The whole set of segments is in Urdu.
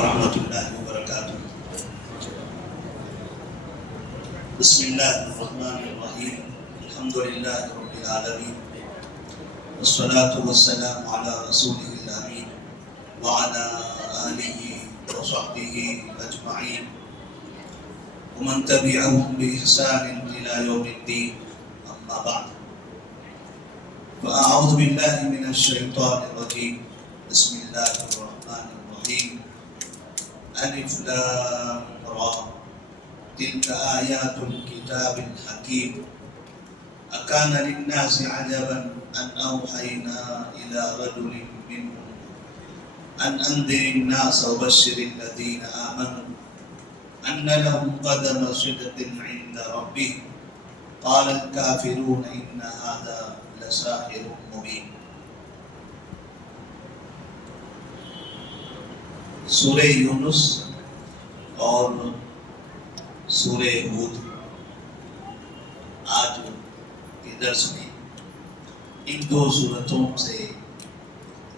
ورحمۃ اللہ وبرکاتہ۔ بسم اللہ الرحمن الرحیم، الحمد للہ رب العالمین، والصلاة والسلام علی رسولہ الامین وعلی آلہ وصحبہ اجمعین ومن تبعهم بإحسان إلى يوم الدين، اما بعد، فأعوذ باللہ من الشیطان الرجیم، بسم اللہ الرحمن الرحیم، الف لام را، تلك آیات الكتاب الحکیم، اکان للناس عجبا ان اوحینا الى رجل منهم ان انذر الناس وبشر الذین آمنوا ان لهم قدم صدق عند ربهم، قال الكافرون ان هذا لساحر مبین۔ سورہ یونس اور سورہ ہود آج کے درس میں ان دو سورتوں سے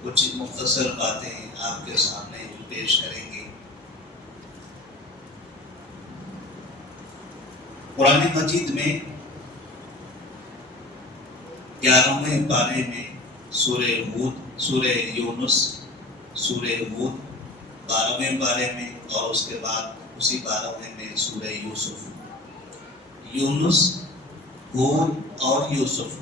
کچھ مختصر باتیں آپ کے سامنے پیش کریں گے۔ قرآن مجید میں 11ویں پارے میں سورہ یونس، سورہ ہود 12ویں پارے میں، اور اس کے بعد اسی 12ویں میں سورہ یوسف۔ یونس، ہود اور یوسف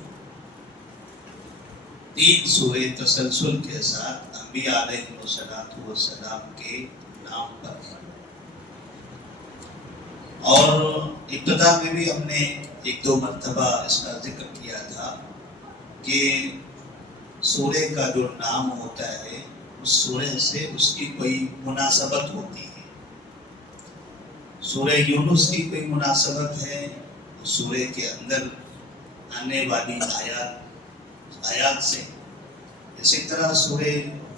3 سورے تسلسل کے ساتھ انبیاء علیہ السلام کے نام پر ہیں، اور ابتدا میں بھی ہم نے 1-2 مرتبہ اس کا ذکر کیا تھا کہ سورے کا جو نام ہوتا ہے اس سورے سے اس کی کوئی مناسبت ہوتی ہے۔ سورہ یونس کی کوئی مناسبت ہے اس سورے کے اندر آنے والی آیات سے، اسی طرح سورہ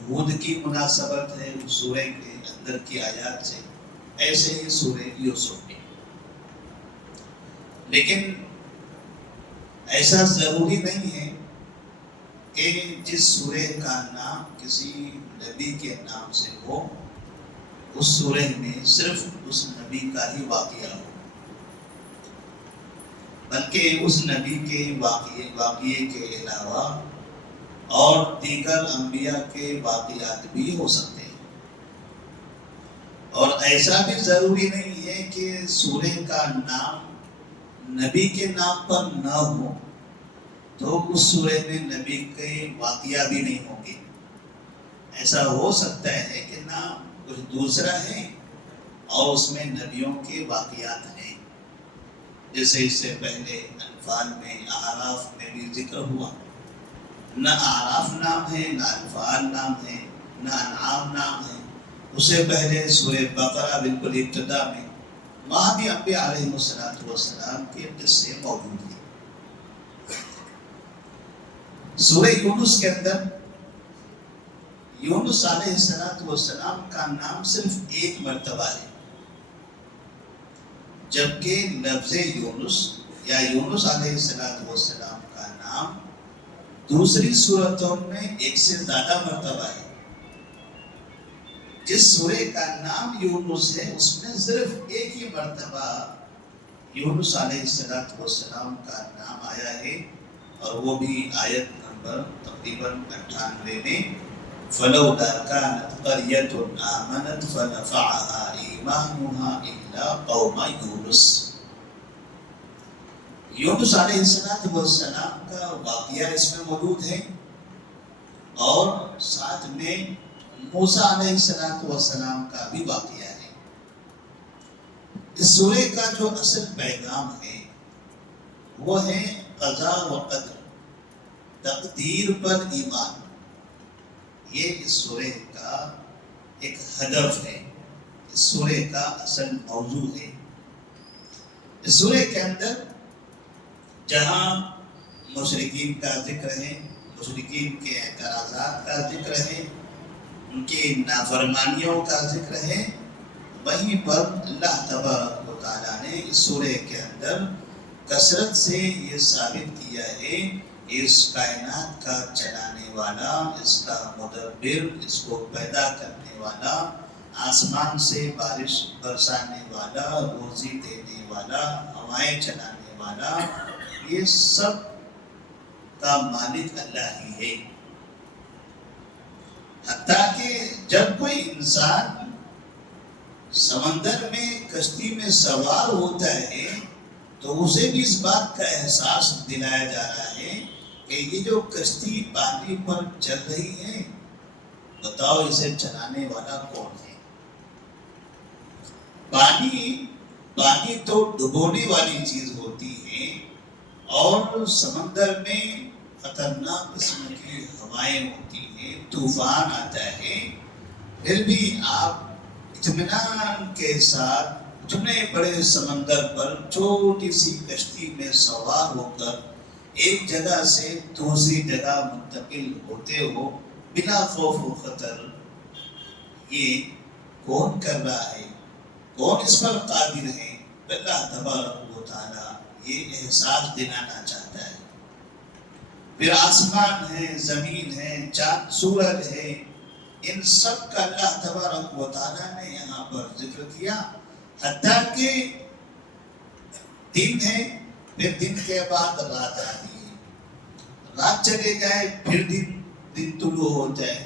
ہود کی مناسبت ہے اس سورے کے اندر کی آیات سے، ایسے ہی سورہ یوسف کی۔ لیکن ایسا ضروری نہیں ہے کہ جس سورے کا نام کسی نبی کے نام سے ہو اس سورے میں صرف اس نبی کا ہی واقعہ ہو، بلکہ اس نبی کے واقعے کے علاوہ اور دیگر انبیاء کے واقعات بھی ہو سکتے ہیں۔ اور ایسا بھی ضروری نہیں ہے کہ سورے کا نام نبی کے نام پر نہ ہو تو اس سورے میں نبی کے واقعہ بھی نہیں ہوں گے۔ ایسا ہو سکتا ہے کہ نام کچھ دوسرا ہے اور اس میں نبیوں کے واقعات ہیں، جیسے اس سے پہلے انفال میں، اعراف میں بھی ذکر ہوا۔ نہ اعراف نام ہے، نہ انفال نام ہے، نہ انعام نام ہے۔ اس سے پہلے سورہ بقرہ بالکل ابتدا میں، وہاں بھی انبیاء علیہ السلام کے قصے موجود ہیں۔ سورہ یونس کے اندر یونس علیہ السلام کا نام صرف 1 مرتبہ ہے، جبکہ لفظ یونس یا یونس علیہ السلام کا نام دوسری سورتوں میں 1 سے زیادہ مرتبہ ہے۔ جس سورے کا نام یونس ہے اس میں صرف 1 ہی مرتبہ یونس علیہ السلام کا نام آیا ہے، اور وہ بھی آیت نمبر تقریباً 98 میں، فَلَوْلَا كَانَتْ قَرْيَةٌ آمَنَتْ فَنَفَعَهَا إِيمَانُهَا إِلَّا قَوْمَ یونس۔ یونس علیہ السلام کا واقعہ اس میں موجود ہے، اور ساتھ میں موسیٰ علیہ السلام کا بھی واقعہ ہے۔ اس سورے کا جو اصل پیغام ہے وہ ہے قضاء و قدر، تقدیر پر ایمان۔ یہ اس سورے کا ایک ہدف ہے، اس سورے کا اصل موضوع ہے۔ اس سورے کے اندر جہاں مشرکین کا ذکر ہے، مشرکین کے اعتراضات کا ذکر ہے، ان کی نافرمانیوں کا ذکر ہے، وہیں پر اللہ تبارک و تعالیٰ نے اس سورے کے اندر کثرت سے یہ ثابت کیا ہے اس کائنات کا چلانے والا، اس کا مدبر، اس کو پیدا کرنے والا، آسمان سے بارش برسانے والا، روزی دینے والا، ہوائیں چلانے والا، یہ سب کا مالک اللہ ہی ہے۔ حتیٰ کہ جب کوئی انسان سمندر میں کشتی میں سوار ہوتا ہے تو اسے بھی اس بات کا احساس دلایا جا رہا ہے کہ یہ جو کشتی پانی پر چل رہی ہے، بتاؤ اسے چلانے والا کون ہے؟ پانی تو ڈبونے والی چیز ہوتی ہے، اور سمندر میں خطرناک قسم کی ہوائیں ہوتی ہیں، طوفان آتا ہے، پھر بھی آپ اطمینان کے ساتھ اتنے بڑے سمندر پر چھوٹی سی کشتی میں سوار ہو کر ایک جگہ سے دوسری جگہ منتقل ہوتے ہو بلا خوف و خطر۔ یہ کون کر رہا ہے؟ کون اس پر قادر ہے؟ اللہ تبارک و تعالی یہ احساس دلانا چاہتا ہے۔ پھر آسمان ہے، زمین ہے، چاند سورج ہے، ان سب کا اللہ تبارک و تعالیٰ نے یہاں پر ذکر کیا۔ حتیٰ کہ دن ہے، پھر دن کے بعد رات آتی ہے، رات چلے جائے پھر دن طلوع ہو جائے،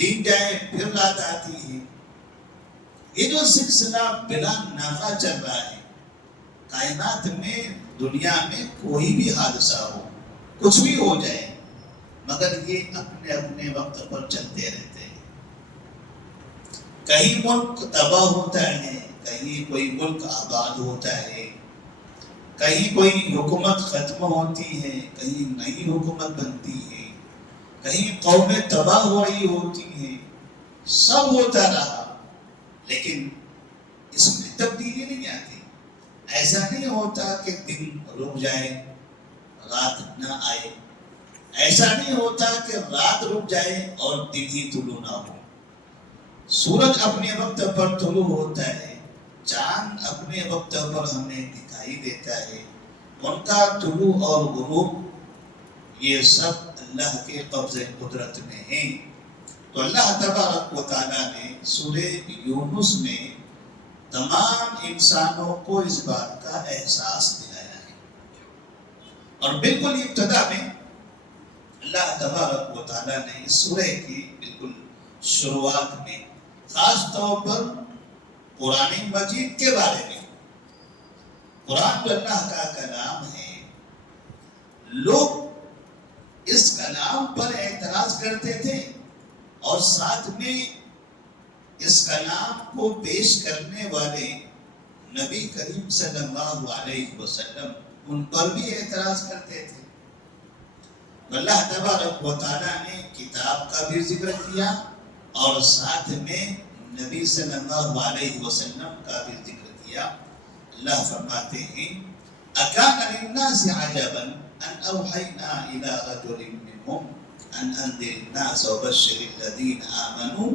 دن جائے پھر رات آتی ہے۔ یہ جو سلسلہ بلا ناغہ چل رہا ہے، کائنات میں، دنیا میں کوئی بھی حادثہ ہو، کچھ بھی ہو جائے، مگر یہ اپنے اپنے وقت پر چلتے رہتے ہیں۔ کہیں ملک تباہ ہوتا ہے، کہیں کوئی ملک آباد ہوتا ہے، کہیں کوئی حکومت ختم ہوتی ہے، کہیں نئی حکومت بنتی ہے، کہیں قومیں تباہ ہو رہی ہوتی ہیں، سب ہوتا رہا، لیکن اس میں تبدیلی نہیں آتی۔ ایسا نہیں ہوتا کہ دن رک جائے رات نہ آئے، ایسا نہیں ہوتا کہ رات رک جائے اور دن ہی طلوع نہ ہو۔ سورج اپنے وقت پر طلوع ہوتا ہے، چاند اپنے وقت پر ہمیں دکھائی دیتا ہے، ان کا طلوع اور غروب یہ سب اللہ کے قبضے قدرت میں ہیں۔ تو اللہ تبارک و تعالیٰ نے سورہ یونس میں تمام انسانوں کو اس بات کا احساس دلایا ہے، اور بالکل ابتدا میں اللہ تبارک و تعالیٰ نے اس سورہ کی بالکل شروعات میں خاص طور پر قرآن مجید کے بارے میں، قرآن جو اللہ کا کلام ہے، لوگ اس کلام پر اعتراض کرتے تھے، اور ساتھ میں اس کلام کو پیش کرنے والے نبی کریم صلی اللہ علیہ وسلم ان پر بھی اعتراض کرتے تھے۔ اللہ تبارک و تعالیٰ نے کتاب کا بھی ذکر کیا اور ساتھ میں نبی صلی اللہ علیہ وسلم کا بھی ذکر کیا۔ اللہ فرماتے ہیں اَكَانَ لِلنَّاسِ عَجَبًا أَنْ أَوْحَيْنَا إِلَىٰ رَجُلٍ مِّنْهُمْ أَنْ أَنذِرِ النَّاسَ وَبَشِّرِ الَّذِينَ آمَنُوا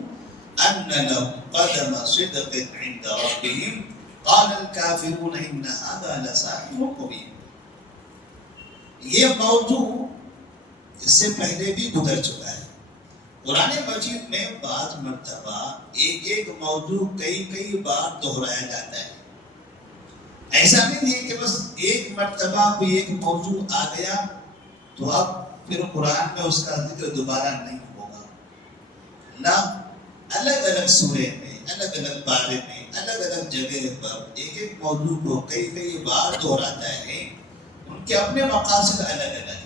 أَنَّ لَهُمْ قَدَمَ صِدْقٍ عِندَ رَبِّهِمْ قَالَ الْكَافِرُونَ إِنَّ هَٰذَا لَسَاحِرٌ مُّبِينٌ۔ یہ موضوع اس سے پہلے بھی گزر چکا ہے۔ قرآن مجید میں بعض مرتبہ ایک موضوع کئی بار دہرایا جاتا ہے۔ ایسا نہیں ہے کہ بس ایک مرتبہ کوئی ایک موضوع آ گیا تو اب پھر قرآن میں اس کا ذکر دوبارہ نہیں ہوگا۔ اللہ الگ الگ سورے میں، الگ الگ بارے میں، الگ الگ جگہ پر ایک موضوع کو کئی بار دہراتا ہے۔ ان کے اپنے مقاصد الگ الگ ہیں۔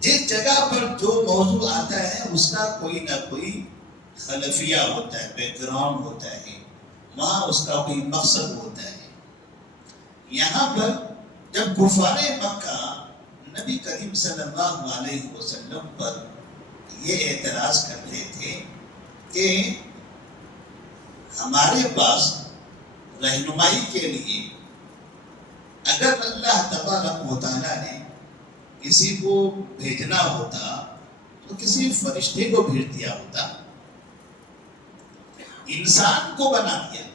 جس جگہ پر جو موضوع آتا ہے اس کا کوئی نہ کوئی خلفیہ ہوتا ہے، بیک گراؤنڈ ہوتا ہے، وہاں اس کا کوئی مقصد ہوتا ہے۔ یہاں پر جب کفار مکہ نبی کریم صلی اللہ علیہ وسلم پر یہ اعتراض کرتے تھے کہ ہمارے پاس رہنمائی کے لیے اگر اللہ تبارک و تعالیٰ نے کسی کو بھیجنا ہوتا تو کسی فرشتے کو بھیج دیا ہوتا، انسان کو بنا دیا۔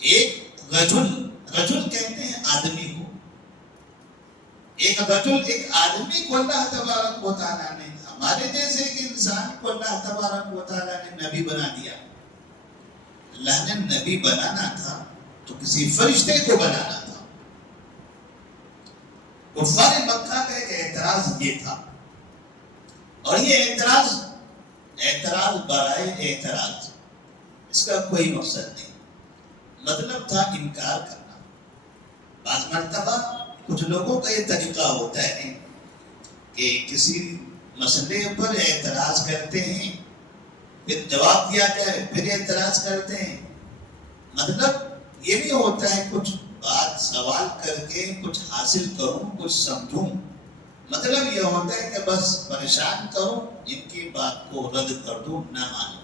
ایک رجل کہتے ہیں آدمی کو، ایک آدمی کو اللہ تبارک و تعالیٰ نے ہمارے جیسے ایک انسان کو اللہ تبارک و تعالیٰ نے نبی بنا دیا. اللہ نے نبی بنانا تھا تو کسی فرشتے کو بنانا تھا. کفار مکہ کا ایک اعتراض یہ تھا، اور یہ اعتراض برائے اعتراض، اس کا کوئی مقصد نہیں، مطلب تھا انکار کرنا. بعض مرتبہ کچھ لوگوں کا یہ طریقہ ہوتا ہے کہ کسی مسئلے پر اعتراض کرتے ہیں، پھر جواب دیا جائے پھر اعتراض کرتے ہیں. مطلب یہ نہیں ہوتا ہے کچھ بات سوال کر کے کچھ حاصل کروں، کچھ سمجھوں. مطلب یہ ہوتا ہے کہ بس پریشان کروں، ان کی بات کو رد کر دوں، نہ مانوں.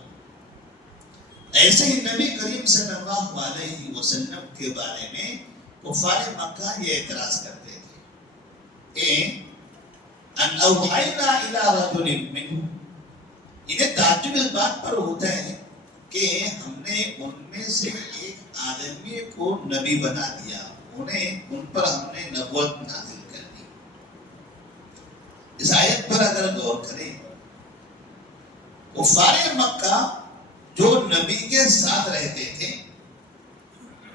ایسے ہی نبی کریم صلی اللہ علیہ وسلم کے بارے میں کفار مکہ یہ اعتراض کرتے تھے کہ ان اوحینا الی رجل منہم، انہیں تعجب اس بات پر ہوتا ہے کہ ہم نے ان میں سے ایک آدمی کو نبی بنا دیا، ان پر ہم نے نبوت نازل کر دی. اس آیت پر اگر غور کریں، کفار مکہ جو نبی کے ساتھ رہتے تھے،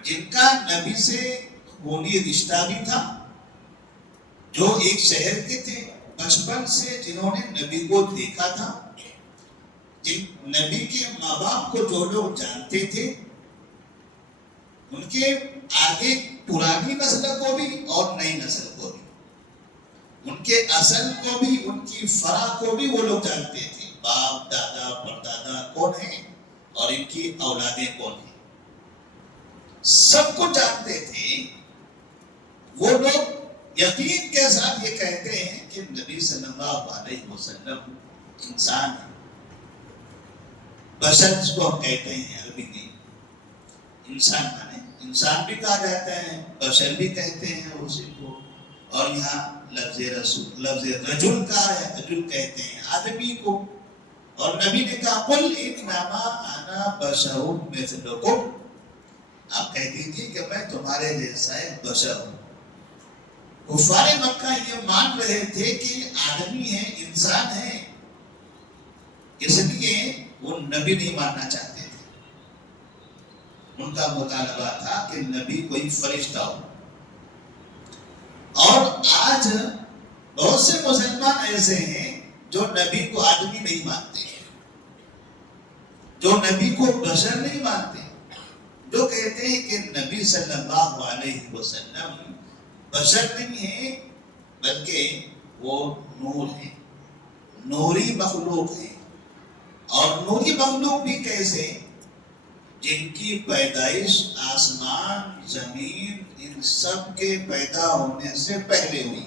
جن کا نبی سے خونی رشتہ بھی تھا، جو ایک شہر کے تھے، بچپن سے جنہوں نے نبی کو دیکھا تھا، جن نبی کے ماں باپ کو جو لوگ جانتے تھے، ان کے آگے پرانی نسل کو بھی اور نئی نسل کو بھی، ان کے اصل کو بھی ان کی فرا کو بھی وہ لوگ جانتے تھے. باپ دادا پردادا کون ہیں اور ان کی اولادیں کون ہیں، سب کو جانتے تھے. وہ لوگ یقین کے ساتھ یہ کہتے ہیں کہ نبی صلی اللہ علیہ وسلم انسان ہے. بشر جس کو ہم کہتے ہیں عربی میں، انسان مانے انسان بھی کہا جاتا ہے، بشر بھی کہتے ہیں اسی کو. اور یہاں لفظ رجل کہا ہے، رجل کہتے ہیں آدمی کو. اور نبی نے کہا قل انما انا بشر مثلکم، آپ کہہ دیجیے کہ میں تمہارے جیسا ایک بشر ہوں. کفار مکہ یہ مان رہے تھے کہ آدمی ہے، انسان ہے، اس لیے وہ نبی نہیں ماننا چاہتے تھے. ان کا مطالبہ تھا کہ نبی کوئی فرشتہ ہو. اور آج بہت سے مسلمان ایسے ہیں جو نبی کو آدمی نہیں مانتے، جو نبی کو بشر نہیں مانتے، جو کہتے ہیں کہ نبی صلی اللہ علیہ وسلم بشر نہیں ہے بلکہ وہ نور ہے، نوری مخلوق ہے. اور نوری مخلوق بھی کیسے؟ جن کی پیدائش آسمان زمین ان سب کے پیدا ہونے سے پہلے ہوئی.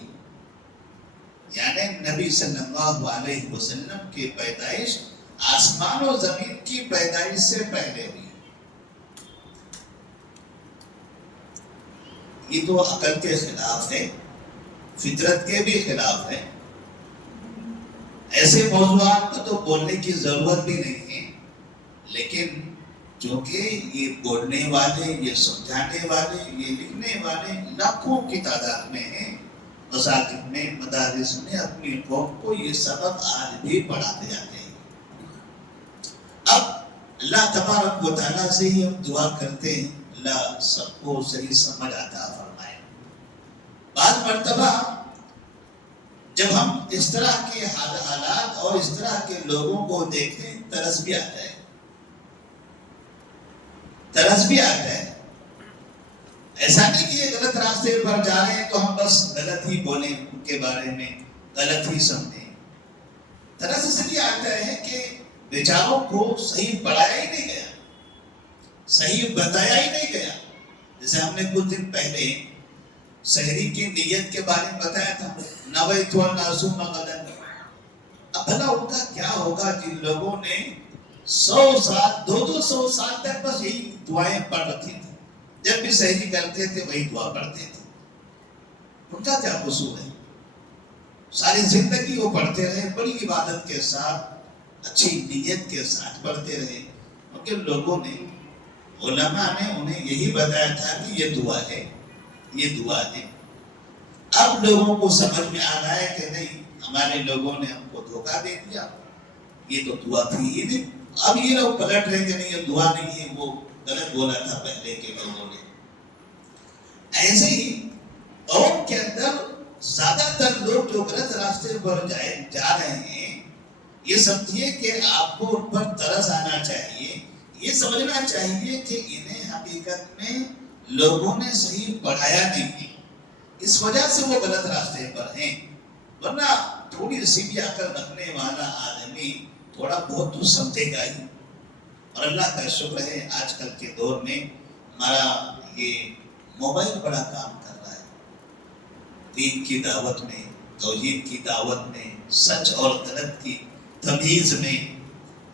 یعنی نبی صلی اللہ علیہ وسلم کی پیدائش آسمان و زمین کی پیدائش سے پہلے ہوئی. یہ تو عقل کے خلاف ہے، فطرت کے بھی خلاف ہے. ایسے موضوعات کو تو بولنے کی ضرورت بھی نہیں ہے، لیکن چونکہ یہ بولنے والے، یہ سمجھانے والے، یہ لکھنے والے لاکھوں کی تعداد میں ہیں. مساجد میں، مدارس میں اپنی قوم کو یہ سبق آج بھی پڑھاتے جاتے ہیں. اب اللہ تبارک و تعالیٰ سے ہی ہم دعا کرتے ہیں اللہ سب کو صحیح سمجھ عطا فرمائے. بعض مرتبہ جب ہم اس طرح کے حالات اور اس طرح کے لوگوں کو دیکھتے ہیں، ترس بھی آتا ہے، ترس بھی آتا ہے. ایسا نہیں کہ یہ غلط راستے پر جا رہے ہیں تو ہم بس غلط ہی بولیں، ان کے بارے میں غلط ہی سمجھیں. ترس اس لیے آتا ہے کہ بیچاروں کو صحیح پڑھایا ہی نہیں گیا، صحیح بتایا ہی نہیں گیا. جیسے ہم نے کچھ دن پہلے سحری کی نیت کے بارے میں بتایا تھا، نویت النصوم غدا. اب بھلا ان کا کیا ہوگا جن لوگوں نے 100 سال 200 سال تک بس یہی دعائیں پڑھ رکھی تھی، جب بھی سحری کرتے تھے وہی دعا پڑھتے تھے. ان کا کیا قصور ہے؟ ساری زندگی وہ پڑھتے رہے، بڑی عبادت کے ساتھ، اچھی نیت کے ساتھ پڑھتے رہے. کیونکہ لوگوں نے، علماء نے انہیں یہی بتایا تھا کہ یہ دعا ہے، یہ دعا ہے. اب لوگوں کو سمجھ میں آ رہا ہے کہ نہیں، ہمارے لوگوں نے ہم کو دھوکہ دے دیا، یہ تو دعا تھی ہی نہیں، اب یہ لوگ پلٹ رہے کہ نہیں یہ دعا نہیں ہے، وہ غلط بولا تھا پہلے کے لوگوں نے۔ ایسے ہی قوم کے اندر زیادہ تر لوگ جو غلط راستے پر جا رہے ہیں، یہ سمجھیے کہ آپ کو ان پر ترس آنا چاہیے، یہ سمجھنا چاہیے کہ انہیں حقیقت میں لوگوں نے صحیح پڑھایا نہیں ہے، اس وجہ سے وہ غلط راستے پر ہیں، ورنہ تھوڑی سی بھی عقل رکھنے والا آدمی تھوڑا بہت تو سمجھے گا ہی۔ اور اللہ کا شکر ہے آج کل کے دور میں ہمارا یہ موبائل بڑا کام کر رہا ہے، دین کی دعوت میں، توحید کی دعوت میں، سچ اور غلط کی تمیز میں،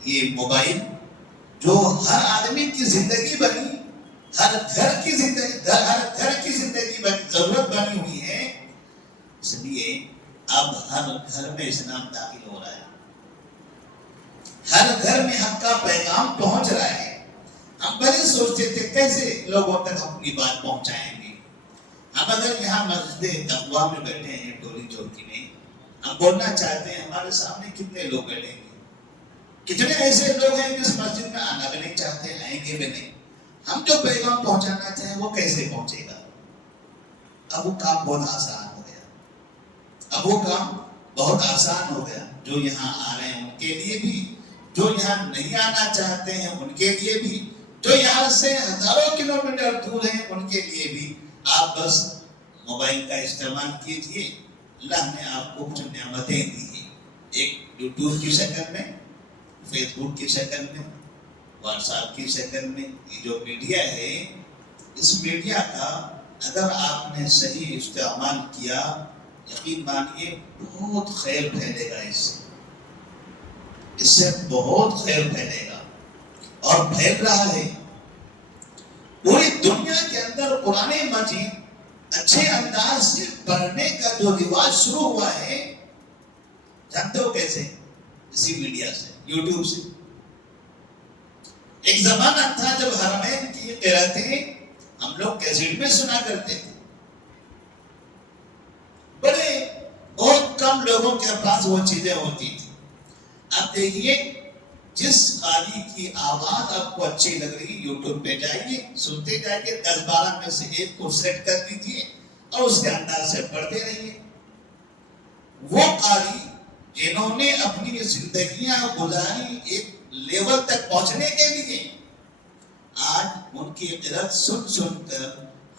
یہ موبائل جو ہر آدمی کی زندگی بنی، ہر گھر کی زندگی بنی، ضرورت بنی ہوئی ہے، اس لیے اب ہر گھر میں اسلام داخل ہو رہا ہے، ہر گھر میں حق کا پیغام پہنچ رہا ہے۔ ہم پہلے سوچتے تھے کیسے لوگوں تک اپنی بات پہنچائیں گے، ہم اگر یہاں مسجد تقویٰ میں بیٹھے ہیں ٹولی چوکی میں، ہم بولنا چاہتے ہیں، ہمارے سامنے کتنے لوگ بیٹھیں گے، کتنے ایسے لوگ ہیں جس مسجد میں آنا بھی نہیں چاہتے، آئیں گے بھی نہیں، ہم جو پیغام پہنچانا چاہیں وہ کیسے پہنچے گا؟ اب وہ کام بہت آسان ہو گیا، اب وہ کام بہت آسان ہو گیا، جو یہاں آ رہے ہیں ان کے لیے بھی، جو یہاں نہیں آنا چاہتے ہیں ان کے لیے بھی، جو یہاں سے ہزاروں کلومیٹر دور ہیں ان کے لیے بھی، آپ بس موبائل کا استعمال کیجئے، اللہ نے آپ کو کچھ نعمتیں دی ہیں، ایک یوٹیوب کی شکل میں، فیس بک کی شکل میں، واٹس ایپ کی شکل میں، یہ جو میڈیا ہے، اس میڈیا کا اگر آپ نے صحیح استعمال کیا، یقین مانیے بہت خیر پھیلے گا، اس سے بہت خیر پھیلے گا، اور پھیل رہا ہے۔ پوری دنیا کے اندر قرآن مجید اچھے انداز سے پڑھنے کا جو رواج شروع ہوا ہے، جانتے ہو کیسے؟ اسی میڈیا سے، یوٹیوب سے۔ ایک زمانہ تھا جب حرمین کی قرأتیں ہم لوگ کیسٹ میں سنا کرتے تھے، بہت کم لوگوں کے پاس وہ چیزیں ہوتی تھی۔ اب دیکھیے، جس قاری کی آواز آپ کو اچھی لگ رہی، یوٹیوب پہ جائیے، سنتے جائیے، 10-12 میں سے ایک کو سیٹ کر دیجیے اور اس کے انداز سے پڑھتے رہیے۔ وہ قاری جنہوں نے اپنی زندگیاں گزاری ایک لیول تک پہنچنے کے لیے، آج ان کی قرأت سن سن کر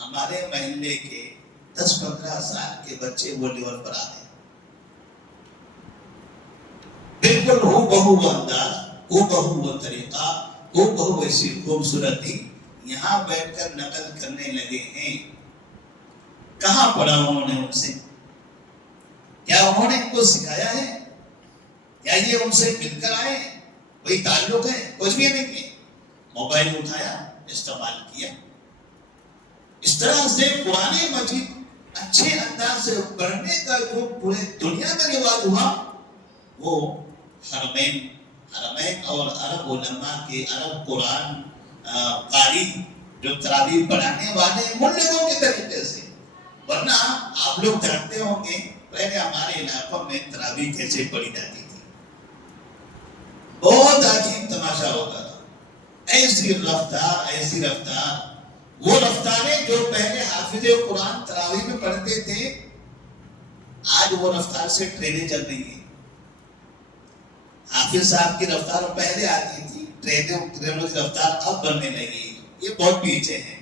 ہمارے محلے کے 10-15 سال کے بچے وہ لیول پر آ گئے، بالکل ہو بہو انداز، ہو بہو وہ طریقہ، ہو بہو ایسی خوبصورتی یہاں بیٹھ کر نقل کرنے لگے ہیں۔ کہاں پڑھا انہوں نے ان سے؟ کیا انہوں نے ان کو سکھایا ہے؟ کیا یہ ان سے مل کر آئے ہیں؟ کوئی تعلق ہے؟ کچھ بھی نہیں ہے، موبائل اٹھایا، استعمال کیا۔ اس طرح سے قرآن مجید اچھے انداز سے پڑھنے کا جو پورے دنیا میں رواج ہوا، وہ حرمین اور عرب علماء کے، عرب قرآن قاری جو تراویح پڑھانے والے ہیں، ان لوگوں کے طریقے سے۔ ورنہ آپ لوگ جانتے ہوں گے پہلے ہمارے علاقوں میں تراویح کیسے پڑھی جاتی تھی، بہت عجیب تماشا ہوتا تھا، ایسی رفتار، وہ رفتاریں جو پہلے حافظ قرآن تراویح میں پڑھتے تھے، آج وہ رفتار سے ٹرینیں چل رہی ہیں۔ حافظ صاحب کی رفتار پہلے آتی تھی، ٹرینوں کی رفتار اب بننے لگی، یہ بہت پیچھے ہیں،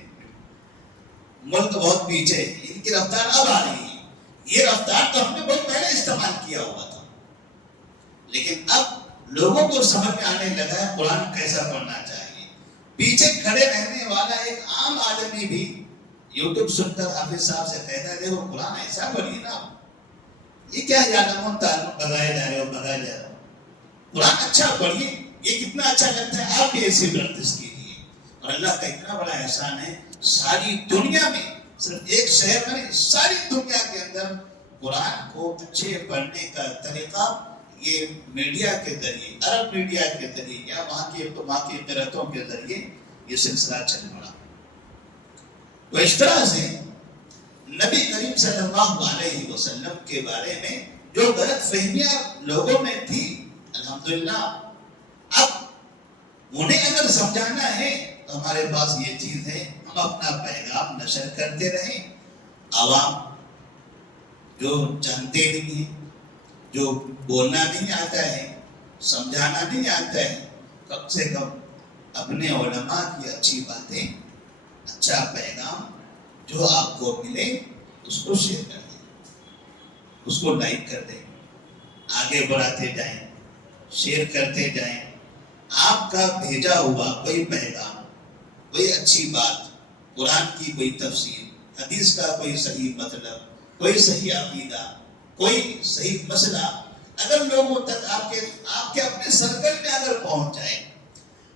ملک بہت پیچھے ہے، ان کی رفتار اب آ رہی ہے۔ یہ رفتار تو ہم نے بہت پہلے استعمال کیا ہوا تھا، لیکن اب لوگوں کو سمجھ میں آنے لگا ہے قرآن کیسا پڑھنا چاہیے۔ پیچھے کھڑے رہنے والا ایک عام آدمی بھی یوٹیوب سن کر حافظ صاحب سے کہتا ہے دیکھو قرآن ایسا پڑھیے نا، یہ کیا یادمون تعلق بگائے جا رہے ہو، قرآن اچھا پڑھیے، یہ کتنا اچھا لگتا ہے، آپ بھی ایسی پریکٹس کیجیے۔ اور اللہ کا اتنا بڑا احسان ہے، ساری دنیا میں، صرف ایک شہر میں نہیں، ساری دنیا کے اندر قرآن کو اچھے پڑھنے کا طریقہ یہ میڈیا کے ذریعے، عرب میڈیا کے ذریعے یا وہاں کی قرأتوں کے ذریعے یہ سلسلہ چل پڑا۔ تو اس طرح سے نبی کریم صلی اللہ علیہ وسلم کے بارے میں جو غلط فہمیاں لوگوں میں تھی الحمدللہ اب انہیں اگر سمجھانا ہے تو ہمارے پاس یہ چیز ہے، ہم اپنا پیغام نشر کرتے رہیں. عوام جو جانتے نہیں ہیں، جو بولنا نہیں آتا ہے، سمجھانا نہیں آتا ہے، کم سے کم اپنے علماء کی اچھی باتیں، اچھا پیغام جو آپ کو ملے اس کو شیئر کر دیں، اس کو لائک کر دیں، آگے بڑھاتے جائیں، شیئر کرتے جائیں. آپ کا بھیجا ہوا کوئی پیغام، کوئی اچھی بات، قرآن کی کوئی تفسیر، حدیث کا کوئی صحیح مطلب، کوئی صحیح عقیدہ، کوئی صحیح مسئلہ اگر لوگوں تک آپ کے اپنے سرکل میں اگر پہنچ جائے،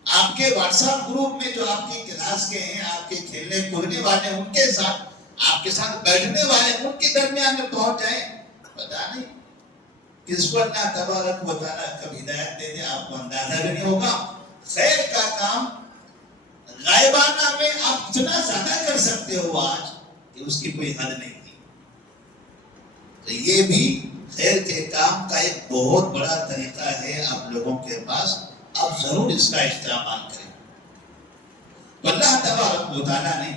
آپ کے واٹس ایپ گروپ میں جو آپ کی کلاس کے ہیں، آپ کے کھیلنے کودنے والے ان کے ساتھ، آپ کے ساتھ بیٹھنے والے ان کے درمیان میں پہنچ جائے، پتا نہیں کس کو اللہ تبارک و تعالیٰ کب ہدایت دے دے، آپ کو اندازہ بھی نہیں ہوگا. خیر کا کام غائبانہ میں آپ اتنا زیادہ کر سکتے ہو آج کہ اس کی کوئی حد نہیں تھی. تو یہ بھی خیر کے کام کا ایک بہت بڑا طریقہ ہے آپ لوگوں کے پاس، آپ ضرور اس کا استعمال کریں. اللہ تبارک و تعالیٰ نے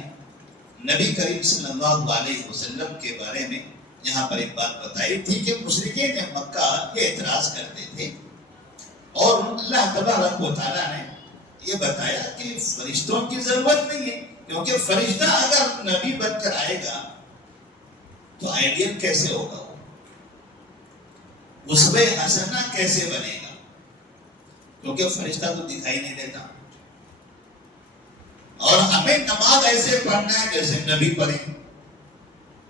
نبی کریم صلی اللہ علیہ وسلم کے بارے میں یہاں پر ایک بات بتائی تھی کہ مشرکین مکہ یہ اعتراض کرتے تھے، اور اللہ تبارک و تعالیٰ نے یہ بتایا کہ فرشتوں کی ضرورت نہیں ہے، کیونکہ فرشتہ اگر نبی بن کر آئے گا تو آئیڈیل کیسے ہوگا، اسوہ حسنہ کیسے بنے گا، کیونکہ فرشتہ تو دکھائی نہیں دیتا. اور ہمیں نماز ایسے پڑھنا ہے جیسے نبی پڑھے،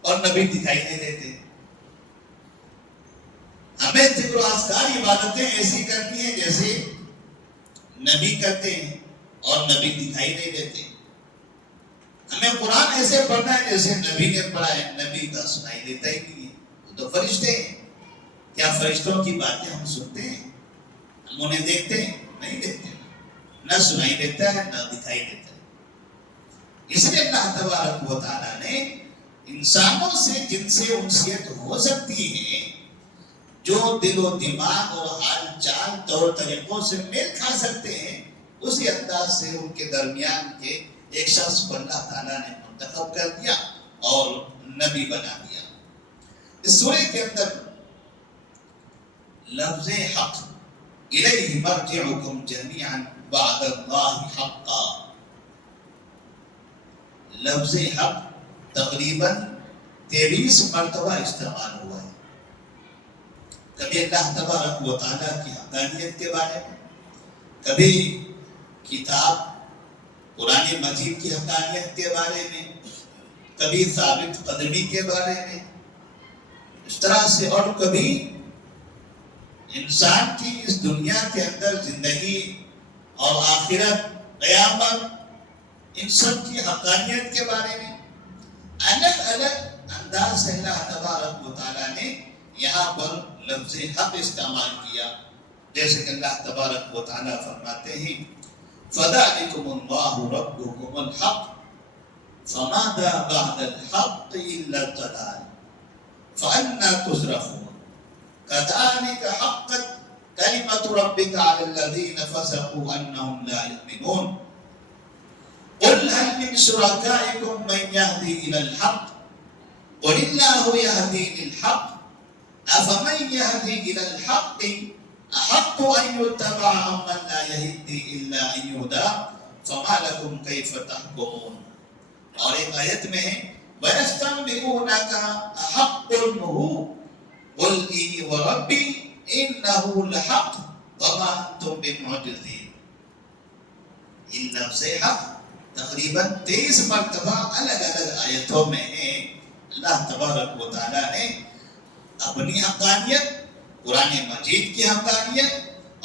اور نبی دکھائی نہیں دیتے. ہمیں ذکر و اذکار عبادتیں ایسی کرنی ہیں جیسے نبی کرتے ہیں، اور نبی دکھائی نہیں دیتے. ہمیں قرآن ایسے پڑھنا ہے جیسے نبی نے پڑھا ہے، نبی کا سنائی دیتا ہی نہیں ہے. وہ تو فرشتے ہیں. کیا فرشتوں کی باتیں ہم سنتے ہیں؟ ہم انہیں دیکھتے ہیں؟ نہیں دیکھتے. نہ سنائی دیتا ہے نہ دکھائی دیتا ہے. اس لیے اللہ تبارک و تعالیٰ نے انسانوں سے جن سے انسیت ہو سکتی ہے، جو دل و دماغ اور حال چال طور طریقوں سے میل کھا سکتے ہیں، اسی انداز سے ان کے درمیان کے ایک شخص کو اللہ تعالیٰ نے منتخب کر دیا اور نبی بنا دیا. اس سورے کے اندر لفظ حق، الیہ مرجعکم جمیعا بعد اللہ حقا، لفظ حق تقریباً 23 مرتبہ استعمال ہوا ہے. کبھی اللہ تبارک و تعالیٰ کی حقانیت کے بارے میں، کبھی کتاب قرآن مجید کی حقانیت کے بارے میں، کبھی ثابت قدمی کے بارے میں، اس طرح سے، اور کبھی انسان کی اس دنیا کے اندر زندگی اور آخرت، قیامت، ان سب کی حقانیت کے بارے میں الگ الگ انداز سے اللہ تبارک و تعالیٰ نے یہاں پر لفظ حق استعمال کیا. جیسے کہ اللہ تبارک و تعالیٰ فرماتے ہیں فَذَلِكُمُ اللَّهُ رَبُّكُمُ الْحَقُّ فَمَاذَا بَعْدَ الْحَقِّ إِلَّا الضَّلَالُ فَأَنَّىٰ تُصْرَفُونَ كَذَلِكَ حَقَّتْ كَلِمَةُ رَبِّكَ عَلَى الَّذِينَ فَسَقُوا أَنَّهُمْ لَا يُؤْمِنُونَ قُلْ هَلْ مِنْ شُرَكَائِكُم مَّن يَهْدِي إِلَى الْحَقِّ قُلِ اللَّهُ يَهْدِي لِلْحَقِّ أَفَمَن يَهْدِي إِلَى الْحَقِّ أَحَقُّ أَن يُتَّبَعَ أَمَّن لَّا يَهِدِّي إِلَّا أَن يُهْدَىٰ فَمَا لَكُمْ كَيْفَ تَحْكُمُونَ. اور ایک آیت میں ہے وَيَسْتَنبِئُونَكَ أَحَقٌّ هُوَ قُلْ إِي وَرَبِّي إِنَّهُ لَحَقٌّ وَمَا أَنتُم بِمُعْجِزِينَ. ان لفظ حق تقریباً 23 مرتبہ الگ الگ آیتوں میں ہے. اللہ تبارک و تعالیٰ نے اپنی حقانیت، قرآن مجید کی حقانیت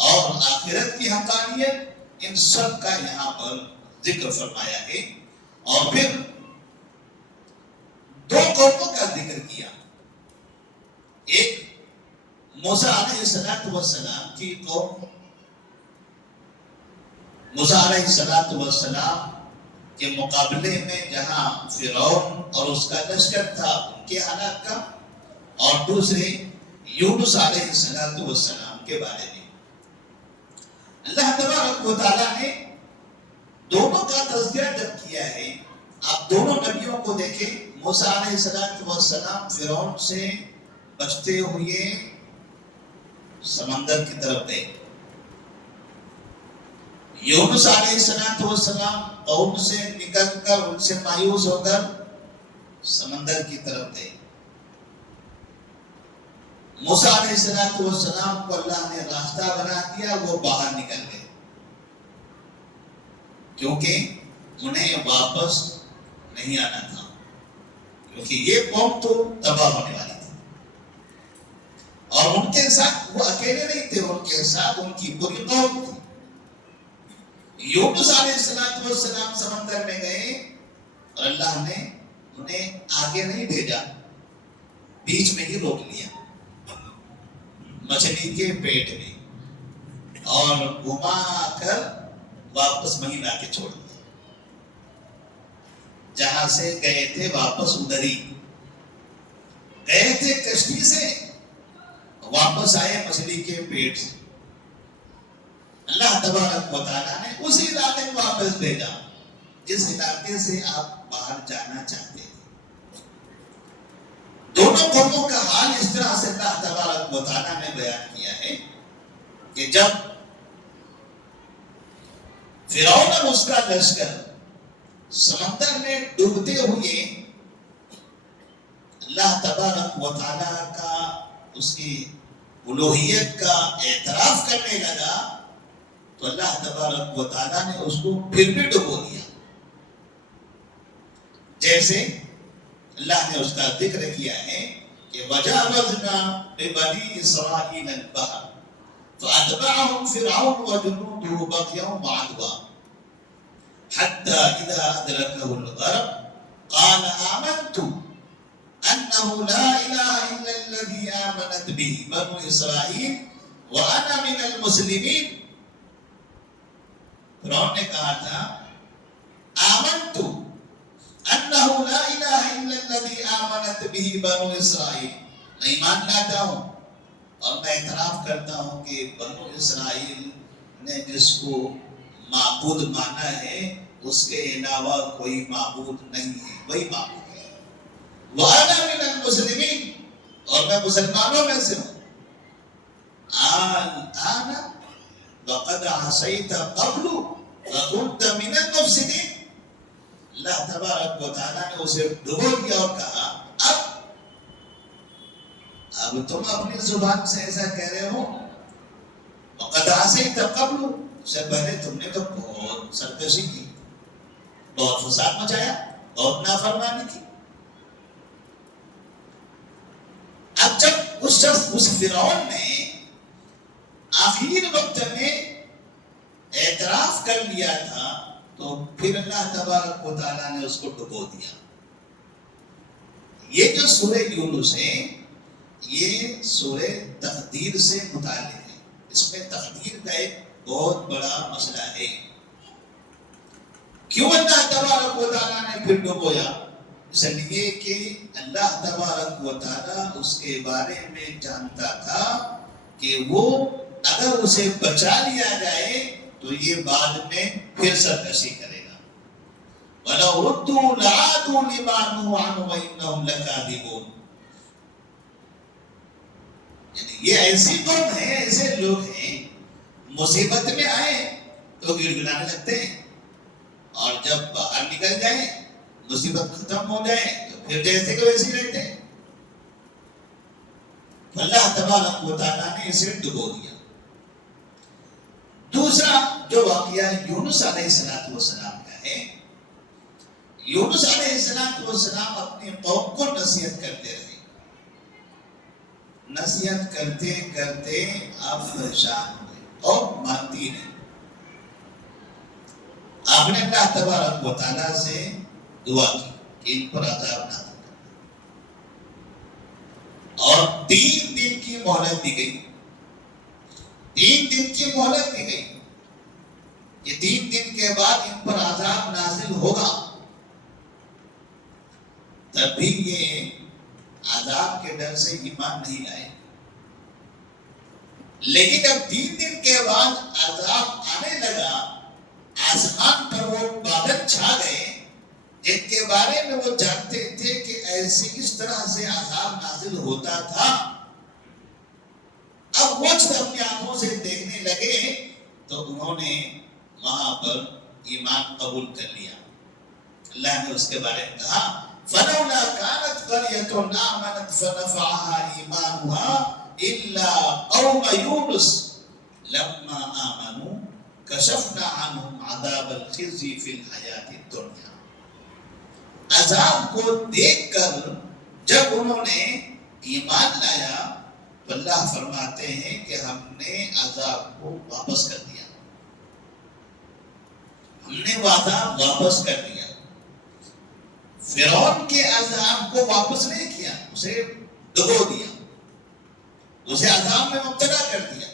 اور آخرت کی حقانیت، ان سب کا یہاں پر ذکر فرمایا ہے. اور پھر 2 قوموں کا ذکر کیا. ایک موسیٰ علیہ السلام کی قوم، موسیٰ علیہ السلام کے مقابلے میں جہاں فرعون اور اس کا لشکر تھا، ان کے حالات کا، اور دوسرے یونس علیہ السلام کے بارے میں اللہ تبارک و تعالیٰ نے دونوں کا تذکرہ جب کیا ہے. آپ دونوں نبیوں کو دیکھیں. موسیٰ علیہ السلام فرعون سے بچتے ہوئے سمندر کی طرف گئے. یونس علیہ السلام قوم سے نکل کر ان سے مایوس ہو کر سمندر کی طرف گئے. موسیٰ علیہ السلام کو اللہ نے راستہ بنا دیا, وہ باہر نکل گئے کیونکہ انہیں واپس نہیں آنا تھا, کیونکہ یہ قوم تو تباہ ہونے والی تھی. اور ان کے ساتھ وہ اکیلے نہیں تھے, ان کے ساتھ ان کی پوری قوم تھی. یونس علیہ السلام سمندر میں گئے اور اللہ نے انہیں آگے نہیں بھیجا, بیچ میں ہی روک لیا مچھلی کے پیٹ میں, اور گھما کر واپس وہیں لا کے چھوڑ دیا. جہاں سے گئے تھے واپس ادھر ہی گئے تھے, کشتی سے واپس آئے مچھلی کے پیٹ سے. اللہ تبارک و تعالیٰ نے اسی علاقے میں واپس بھیجا جس علاقے سے آپ باہر جانا چاہتے تھے. دونوں قوموں کا حال اس طرح سے اللہ تبارک و تعالیٰ نے بیان کیا ہے کہ جب فرعون اور اس کا لشکر سمندر میں ڈوبتے ہوئے اللہ تبارک و تعالیٰ کا اس کی الوہیت کا اعتراف کرنے لگا, تو اللہ تبارک و تعالیٰ نے اس کو پھر بھی ڈبو دیا. جیسے اللہ نے اس کا ذکر کیا ہے کہ وَجَاوَزْنَا بِبَنِي إِسْرَائِيلَ الْبَحْرَ فَأَتْبَعَهُمْ فِرْعَوْنُ وَجُنُودُهُ بَغْيًا وَعَدْوًا حَتَّى إِذَا أَدْرَكَهُ الْغَرَقُ قَالَ آمَنْتُ أَنَّهُ لَا إِلَهَ إِلَّا الَّذِي آمَنَتْ بِهِ بَنُو إِسْرَائِيلَ وَأَنَا مِنَ الْمُسْلِمِينَ. فرعون نے کہا تھا آمنتُ انہو لا الہ الا الذی آمنت به بنو اسرائیل, میں ایمان لاتا ہوں اور میں اعتراف کرتا ہوں کہ بنو اسرائیل نے جس کو معبود مانا ہے اس کے علاوہ کوئی معبود نہیں ہے, وہی معبود ہے. وَأَنَا مِنَ الْمُسْلِمِينَ, اور میں مسلمانوں میں سے ہوں. آنَ وَقَدْ عَصَيْتَ قَبْلُ وَكُنْتَ مِنَ الْمُفْسِدِينَ. اللہ تبارک و تعالیٰ نے اسے ڈبو دیا اور کہا اب تم اپنی زبان سے ایسا کہہ رہے ہو, وَقَدْ عَصَيْتَ قَبْلُ, اس سے پہلے تم نے تو بہت سرکشی کی, بہت فساد مچایا, بہت نافرمانی کی. اب جب اس فرعون نے آخر وقت میں اعتراف کر لیا تھا تو پھر اللہ تبارک و تعالیٰ نے اس کو ڈبو دیا. یہ جو سورہ یونس ہے یہ سورہ تقدیر سے متعلق ہے. اس میں تقدیر کا ایک بہت بڑا مسئلہ ہے. کیوں اللہ تبارک و تعالیٰ نے پھر ڈبویا؟ اس لیے کہ اللہ تبارک و تعالیٰ اس کے بارے میں جانتا تھا کہ وہ اگر اسے بچا لیا جائے تو یہ بعد میں پھر سرکشی کرے گا. وَلَوْ رُدُّوا لَعَادُوا لِمَا نُهُوا عَنْهُ وَإِنَّهُمْ لَكَاذِبُونَ. یعنی یہ ایسی قوم ہے, ایسے لوگ ہیں, مصیبت میں آئے تو گڑ گڑانے لگتے ہیں, اور جب باہر نکل جائیں مصیبت ختم ہو جائے تو پھر جیسے کہ ویسے رہتے ہیں. اللہ تبارک و تعالیٰ نے اسے ڈبو دیا. دوسرا جو واقعہ یونس علیہ السلام کا ہے, یونس علیہ السلام اپنی قوم کو نصیحت کرتے رہے. نصیحت کرتے کرتے آپ پریشان ہو گئے اور مانتی نہیں. آپ نے اللہ تبارک و تعالیٰ سے دعا کی کہ ان پر عذاب نہ کرنا, اور 3 دن کی مہلت دی گئی. 3 دن کی مہلت دی گئی کہ 3 دن کے بعد ان پر عذاب نازل ہوگا. تب بھی یہ عذاب کے ڈر سے ایمان نہیں لائے. لیکن اب 3 دن کے بعد عذاب آنے لگا، آسمان پر وہ بادل چھا گئے جن کے بارے میں وہ جانتے تھے کہ ایسے اس طرح سے عذاب نازل ہوتا تھا۔ اب وہ جب اپنی آنکھوں سے دیکھنے لگے تو انہوں نے وہاں پر ایمان قبول کر لیا۔ اللہ نے اس کے بارے میں کہا فَلَوْلَا كَانَتْ قَرْيَةٌ آمَنَتْ فَنَفَعَهَا إِيمَانُهَا إِلَّا قَوْمَ يُونُسَ لَمَّا آمَنُوا كَشَفْنَا عَنْهُمْ عَذَابَ الْخِزْيِ فِي الْحَيَاةِ الدُّنْيَا۔ عذاب کو دیکھ کر جب انہوں نے ایمان لایا تو اللہ فرماتے ہیں کہ ہم نے عذاب کو واپس کر دیا، ہم نے وہ عذاب واپس کر دیا۔ فرعون کے عذاب کو واپس نہیں کیا، اسے ڈبو دیا، اسے عذاب میں مبتلا کر دیا۔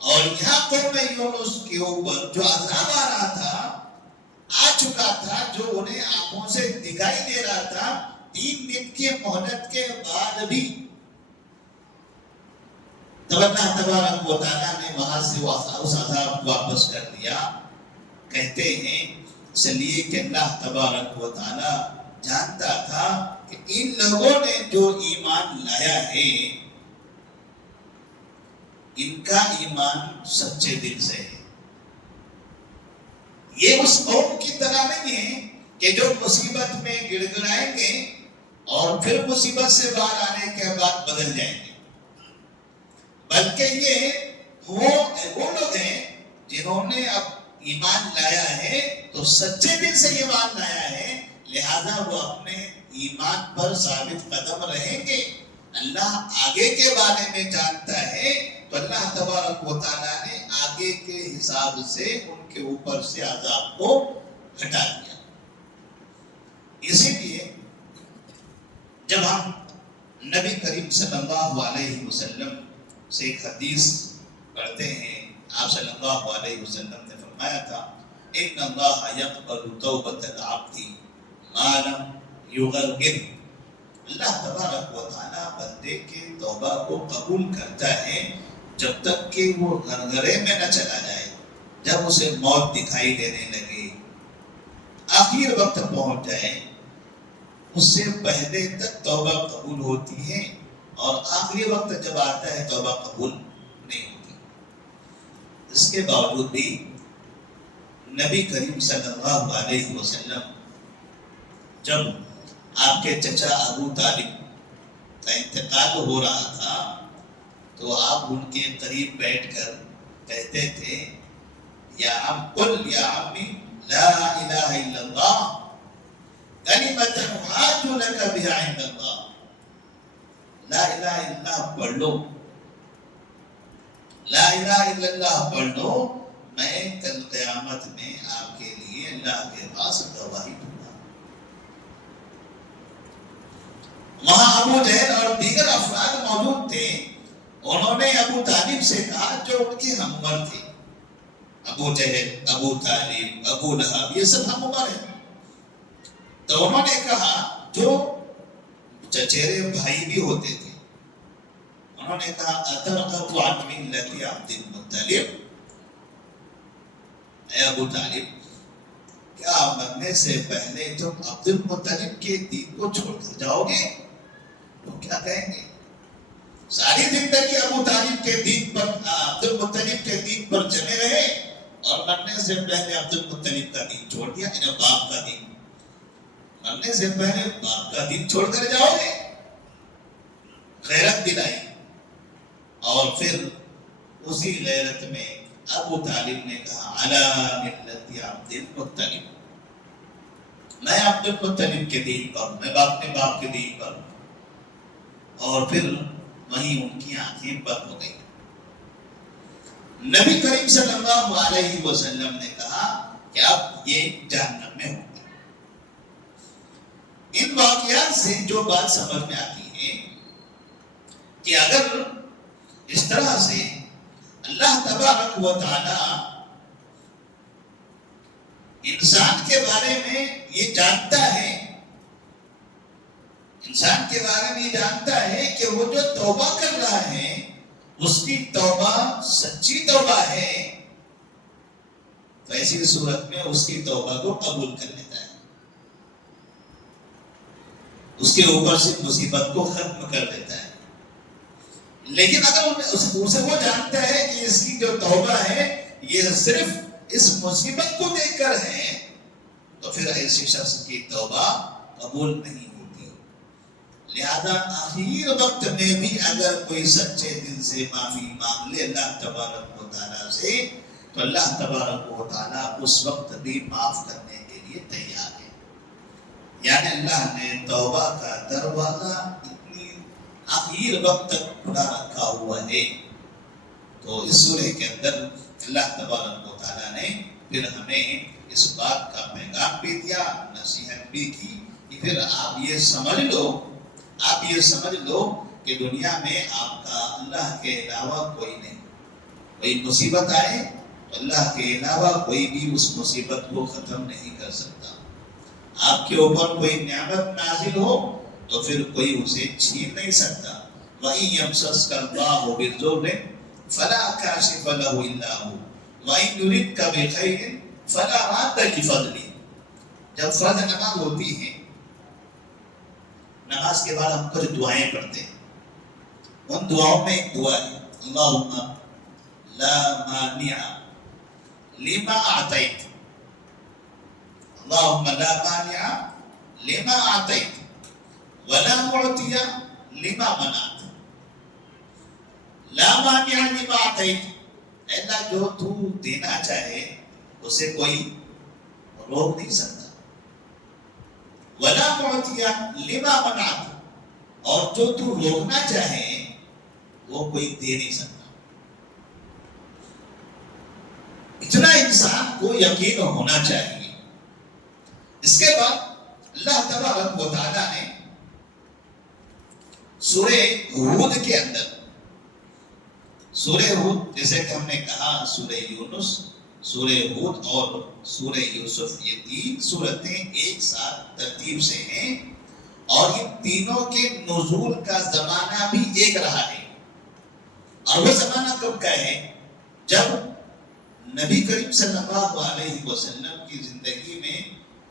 اور یہاں قوم یونس کے اوپر جو عذاب آ رہا تھا، آ چکا تھا، جو انہیں آنکھوں سے دکھائی دے رہا تھا، 3 دن کی مہلت کے بعد بھی تب اللہ تبارک و تعالیٰ نے وہاں سے اس عذاب کو واپس کر دیا۔ کہتے ہیں اس لیے کہ اللہ تبارک و تعالیٰ جانتا تھا کہ ان لوگوں نے جو ایمان لایا ہے ان کا ایمان سچے دل سے ہے۔ یہ اس قوم کی طرح نہیں ہے کہ جو مصیبت میں گڑ گڑائیں گے اور پھر مصیبت سے باہر آنے کے بعد بدل جائیں گے، بلکہ یہ وہ لوگ ہیں جنہوں نے اب ایمان لایا ہے تو سچے دل سے ایمان لایا ہے، لہذا وہ اپنے ایمان پر ثابت قدم رہیں گے۔ اللہ آگے کے بارے میں جانتا ہے تو اللہ تبارک و تعالیٰ نے آگے کے حساب سے ان کے اوپر سے عذاب کو ہٹا دیا۔ اسی لیے جب ہم نبی کریم صلی اللہ علیہ وسلم سے ایک حدیث پڑھتے ہیں، آپ صلی اللہ علیہ وسلم نے فرمایا تھا ان اللہ یقبل توبۃ العبد ما لم یغرغر، اللہ تبارک و تعالیٰ بندے کے توبہ کو قبول کرتا ہے جب تک کہ وہ غرغرے میں نہ چلا جائے، جب اسے موت دکھائی دینے لگے، آخر وقت پہنچ جائے، اس سے پہلے تک توبہ قبول ہوتی ہے، اور آخری وقت جب آتا ہے توبہ قبول نہیں ہوتی۔ اس کے باوجود بھی نبی کریم صلی اللہ علیہ وسلم جب آپ کے چچا ابو طالب کا انتقال ہو رہا تھا تو آپ ان کے قریب بیٹھ کر کہتے تھے یا عم قل یا عمی لا الہ الا اللہ کلمۃ احاج لک بہا عند اللہ، لا الہ الا اللہ پڑھ لو، لا الہ الا اللہ پڑھ لو، میں کل قیامت میں آپ کے لیے اللہ کے پاس گواہی دوں گا۔ وہاں ابو جہل اور دیگر افراد موجود تھے، انہوں نے ابو طالب سے کہا جو ان کے ہم عمر تھے، ابو جہل، ابو طالب، ابو لہب، یہ سب ہم عمر ہیں، تو انہوں نے کہا جو چچیرے بھائی بھی ہوتے تھے، انہوں نے کہا اترغب عن ملت عبد المطلب، اے ابو طالب کیا مرنے سے پہلے تم عبد المطلب کے دین کو چھوڑ کر جاؤ گے؟ تو کیا کہیں گے؟ ساری زندگی ابو طالب کے دین پر، عبد المطلب کے دین پر جمے رہے، اور مرنے سے پہلے عبد المطلب کا دین چھوڑ دیا، یعنی باپ کا دین، مرنے سے پہلے باپ کا دین چھوڑ کر جاؤ گے؟ غیرت دلائی، اور پھر اسی غیرت میں ابو طالب نے کہا علی ملت عبد المطلب، میں عبد المطلب کے دین پر ہوں، میں اپنے باپ کے دین پر ہوں، اور پھر وہیں ان کی آنکھیں بند ہو گئی۔ نبی کریم صلی اللہ علیہ وسلم نے کہا کہ اب یہ جہنم میں ہوں گے۔ ان واقعات سے جو بات سمجھ میں آتی ہے کہ اگر اس طرح سے اللہ تبارک و تعالی انسان کے بارے میں یہ جانتا ہے، انسان کے بارے میں یہ جانتا ہے کہ وہ جو توبہ کر رہا ہے اس کی توبہ سچی توبہ ہے تو ایسی صورت میں اس کی توبہ کو قبول کر لیتا ہے، اس کے اوپر سے مصیبت کو ختم کر دیتا ہے۔ لیکن اگر اسے وہ جانتا ہے کہ اس کی جو توبہ ہے یہ صرف اس مصیبت کو دیکھ کر ہے تو پھر ایسی شخص کی توبہ قبول نہیں ہوتی۔ لہذا آخر وقت میں بھی اگر کوئی سچے دل سے معافی مانگ لے اللہ تبارک و تعالیٰ سے تو اللہ تبارک و تعالیٰ اس وقت بھی معاف کرنے کے لیے تیار ہے۔ یعنی اللہ نے توبہ کا دروازہ اتنی آخر وقت تک کھلا رکھا ہوا ہے۔ تو اس سورہ کے اندر اللہ تبارک و تعالیٰ نے پھر ہمیں اس بات کا پیغام بھی دیا، نصیحت بھی کی کہ پھر آپ یہ سمجھ لو کہ دنیا میں آپ کا اللہ کے علاوہ کوئی نہیں، کوئی مصیبت آئے تو اللہ کے علاوہ کوئی بھی اس مصیبت کو ختم نہیں کر سکتا۔ آپ کے اوپر کوئی نعمت نازل ہو تو پھر کوئی اسے چھین نہیں سکتا۔ وَإِن يَمْسَسْكَ اللَّهُ بِضُرٍّ فَلَا كَاشِفَ لَهُ إِلَّا هُوَ وَإِن يُرِدْكَ بِخَيْرٍ فَلَا رَادَّ لِفَضْلِهِ۔ جب فرض نماز ہوتی ہے، نماز کے بعد ہم کچھ دعائیں پڑھتے ہیں، ان دعاؤں میں ایک دعا ہے اللہم لا مانع لما اعطیت، اللہم لا مانع لما اعطیت ولا معطی لما منعت۔ لا مانع لما اعطیت، اے اللہ جو تو دینا چاہے اسے کوئی روک نہیں سکتا، ولا معطی لما منعت، اور جو تو روکنا چاہے وہ کوئی دے نہیں سکتا۔ اتنا انسان کو یقین ہونا چاہیے۔ اس کے بعد اللہ تبارک و تعالیٰ نے سورہ ہود کے اندر، سورہ ہود جیسے کہ ہم نے کہا سورہ یونس، سورہ ہود اور سورہ یوسف، یہ تین سورتیں ایک ساتھ ترتیب سے ہیں اور ان تینوں کے نزول کا زمانہ بھی ایک رہا ہے۔ اور وہ زمانہ کب کا ہے؟ جب نبی کریم صلی اللہ علیہ وسلم کی زندگی میں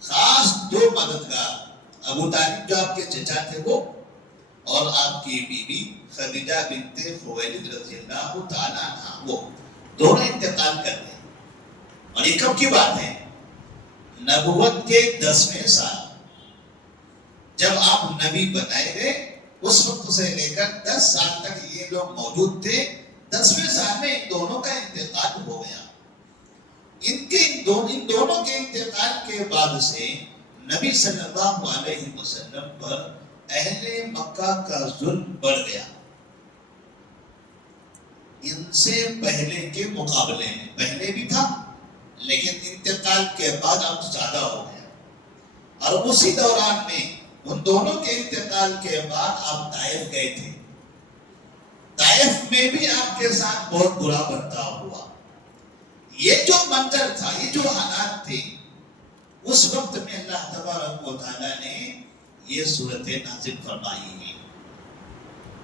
خاص دو مددگار، ابو طالب جو آپ کے چچا تھے وہ، اور آپ کی بیوی خدیجہ بنت خویلد رضی اللہ تعالیٰ عنہ، وہ دونوں انتقال کر گئے۔ اور یہ کب کی بات ہے؟ نبوت کے 10ویں سال، جب آپ نبی بنائے گئے اس وقت سے لے کر 10 سال تک یہ لوگ موجود تھے۔ 10ویں سال میں ان دونوں کا انتقال ہو گیا۔ ان دونوں کے انتقال کے بعد سے نبی صلی اللہ علیہ وسلم پر اہل مکہ کا ظلم بڑھ گیا، ان سے پہلے کے مقابلے میں۔ پہلے بھی تھا لیکن انتقال کے بعد اب زیادہ ہو گیا۔ اور اسی دوران میں ان دونوں کے انتقال کے بعد آپ طائف گئے تھے۔ طائف میں بھی آپ کے ساتھ بہت برا برتاؤ ہوا۔ یہ جو منظر تھا، یہ جو حالات تھے، اس وقت میں اللہ تبارک و تعالیٰ نے یہ صورت نازل فرمائی ہے۔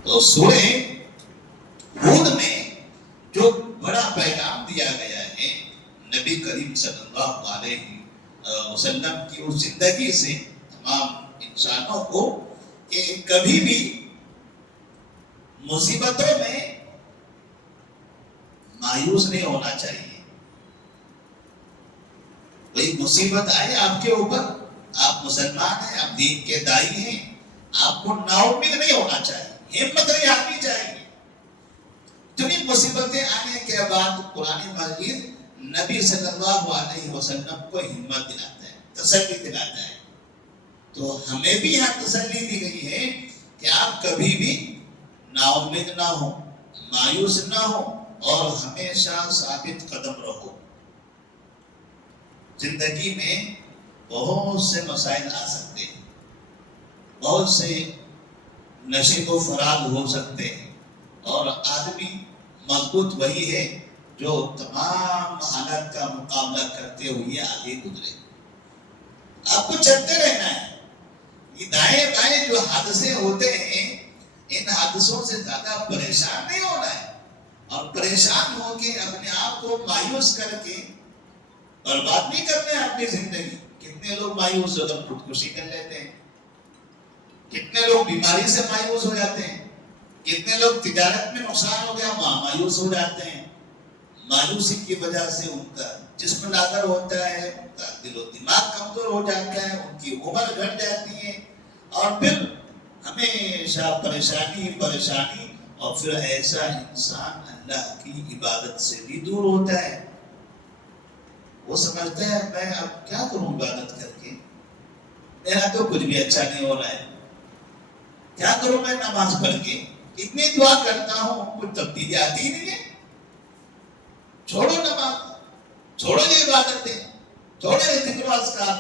تو سورہ ہود میں جو بڑا پیغام دیا گیا ہے نبی کریم صلی اللہ علیہ وسلم کی اس زندگی سے تمام انسانوں کو، کہ کبھی بھی مصیبتوں میں مایوس نہیں ہونا چاہیے۔ کوئی مصیبت آئے آپ کے اوپر، آپ مسلمان ہیں، آپ دین کے دائی ہیں، آپ کو نا امید نہیں ہونا چاہیے، ہمت نہیں ہارنی چاہیے۔ اتنی مصیبتیں آنے کے بعد قرآن مجید نبی صلی اللہ علیہ وسلم کو ہمت دلاتا ہے، تسلی دلاتا ہے۔ تو ہمیں بھی یہاں تسلی دی گئی ہے کہ آپ کبھی بھی نا امید نہ ہو، مایوس نہ ہو اور ہمیشہ ثابت قدم رہو۔ زندگی میں بہت سے مسائل آ سکتے ہیں، بہت سے نشیب و فراغ ہو سکتے ہیں، اور آدمی مضبوط وہی ہے جو تمام حالات کا مقابلہ کرتے ہوئے آگے گزرے۔ آپ کو چلتے رہنا ہے۔ یہ دائیں بائیں جو حادثے ہوتے ہیں، ان حادثوں سے زیادہ پریشان نہیں ہونا ہے۔ اور پریشان ہو کے اپنے آپ کو مایوس کر کے برباد نہیں کرتے ہیں اپنی زندگی. کتنے لوگ مایوس ہو کر خودکشی کر لیتے ہیں, کتنے لوگ بیماری سے مایوس ہو جاتے ہیں, کتنے لوگ تجارت میں نقصان ہو گیا مایوس ہو جاتے ہیں. مایوسی کی وجہ سے ان کا جسم لاغر ہوتا ہے, ان کا دل و دماغ کمزور ہو جاتا ہے, ان کی عمر گھٹ جاتی ہے, اور پھر ہمیشہ پریشانی پریشانی. اور پھر ایسا انسان اللہ کی عبادت سے بھی دور ہوتا ہے. وہ سمجھتا ہے میں اب کیا کروں عبادت کر کے, میرا تو کچھ بھی اچھا نہیں ہو رہا ہے, کیا کروں میں نماز پڑھ کے, اتنی دعا کرتا ہوں کچھ تبدیلی آتی ہی نہیں ہے. چھوڑو نماز, چھوڑو یہ عبادتیں, چھوڑو یہ ذکر و اذکار.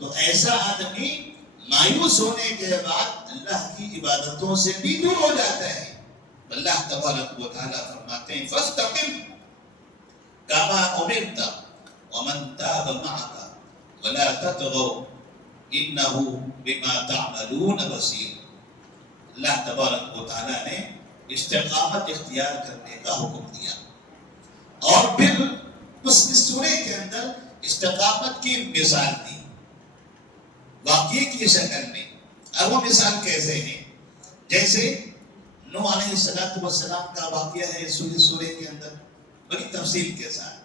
تو ایسا آدمی مایوس ہونے کے بعد اللہ کی عبادتوں سے بھی دور ہو جاتا ہے. اللہ تبارک و تعالیٰ فرماتے ہیں فاستقم کما امرت ومن تاب معك ولا تطغوا انه بما تعملون بصیر. اللہ تبارک و تعالیٰ نے استقامت اختیار کرنے کا حکم دیا, اور پھر اس سورے کے اندر استقامت کی مثال دی واقعے کی شکل میں. اب وہ مثال کیسے ہے؟ جیسے نوح علیہ السلام کا واقعہ ہے سورے کے اندر بڑی تفصیل کے ساتھ.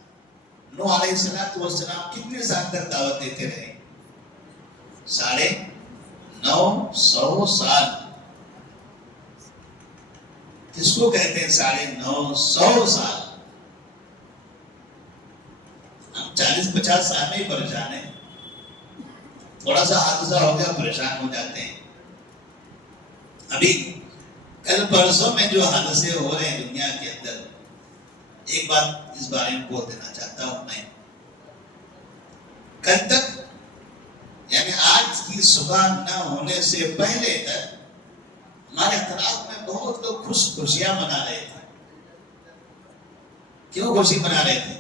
نوح علیہ السلام کتنے سال تک دعوت دیتے رہے؟ 950 سال. کس کو کہتے ہیں 950 سال؟ ہم 40-50 سال میں ہی پریشان ہیں, تھوڑا سا حادثہ ہو گیا پریشان ہو جاتے ہیں. ابھی کل پرسوں میں جو حادثے ہو رہے ہیں دنیا کے اندر, ایک بات اس بارے میں بول دینا چاہتا ہوں میں. کل تک یعنی آج کی صبح نہ ہونے سے پہلے تک ہمارے اطراف میں بہت لوگ خوشیاں منا رہے تھے. کیوں خوشی منا رہے تھے؟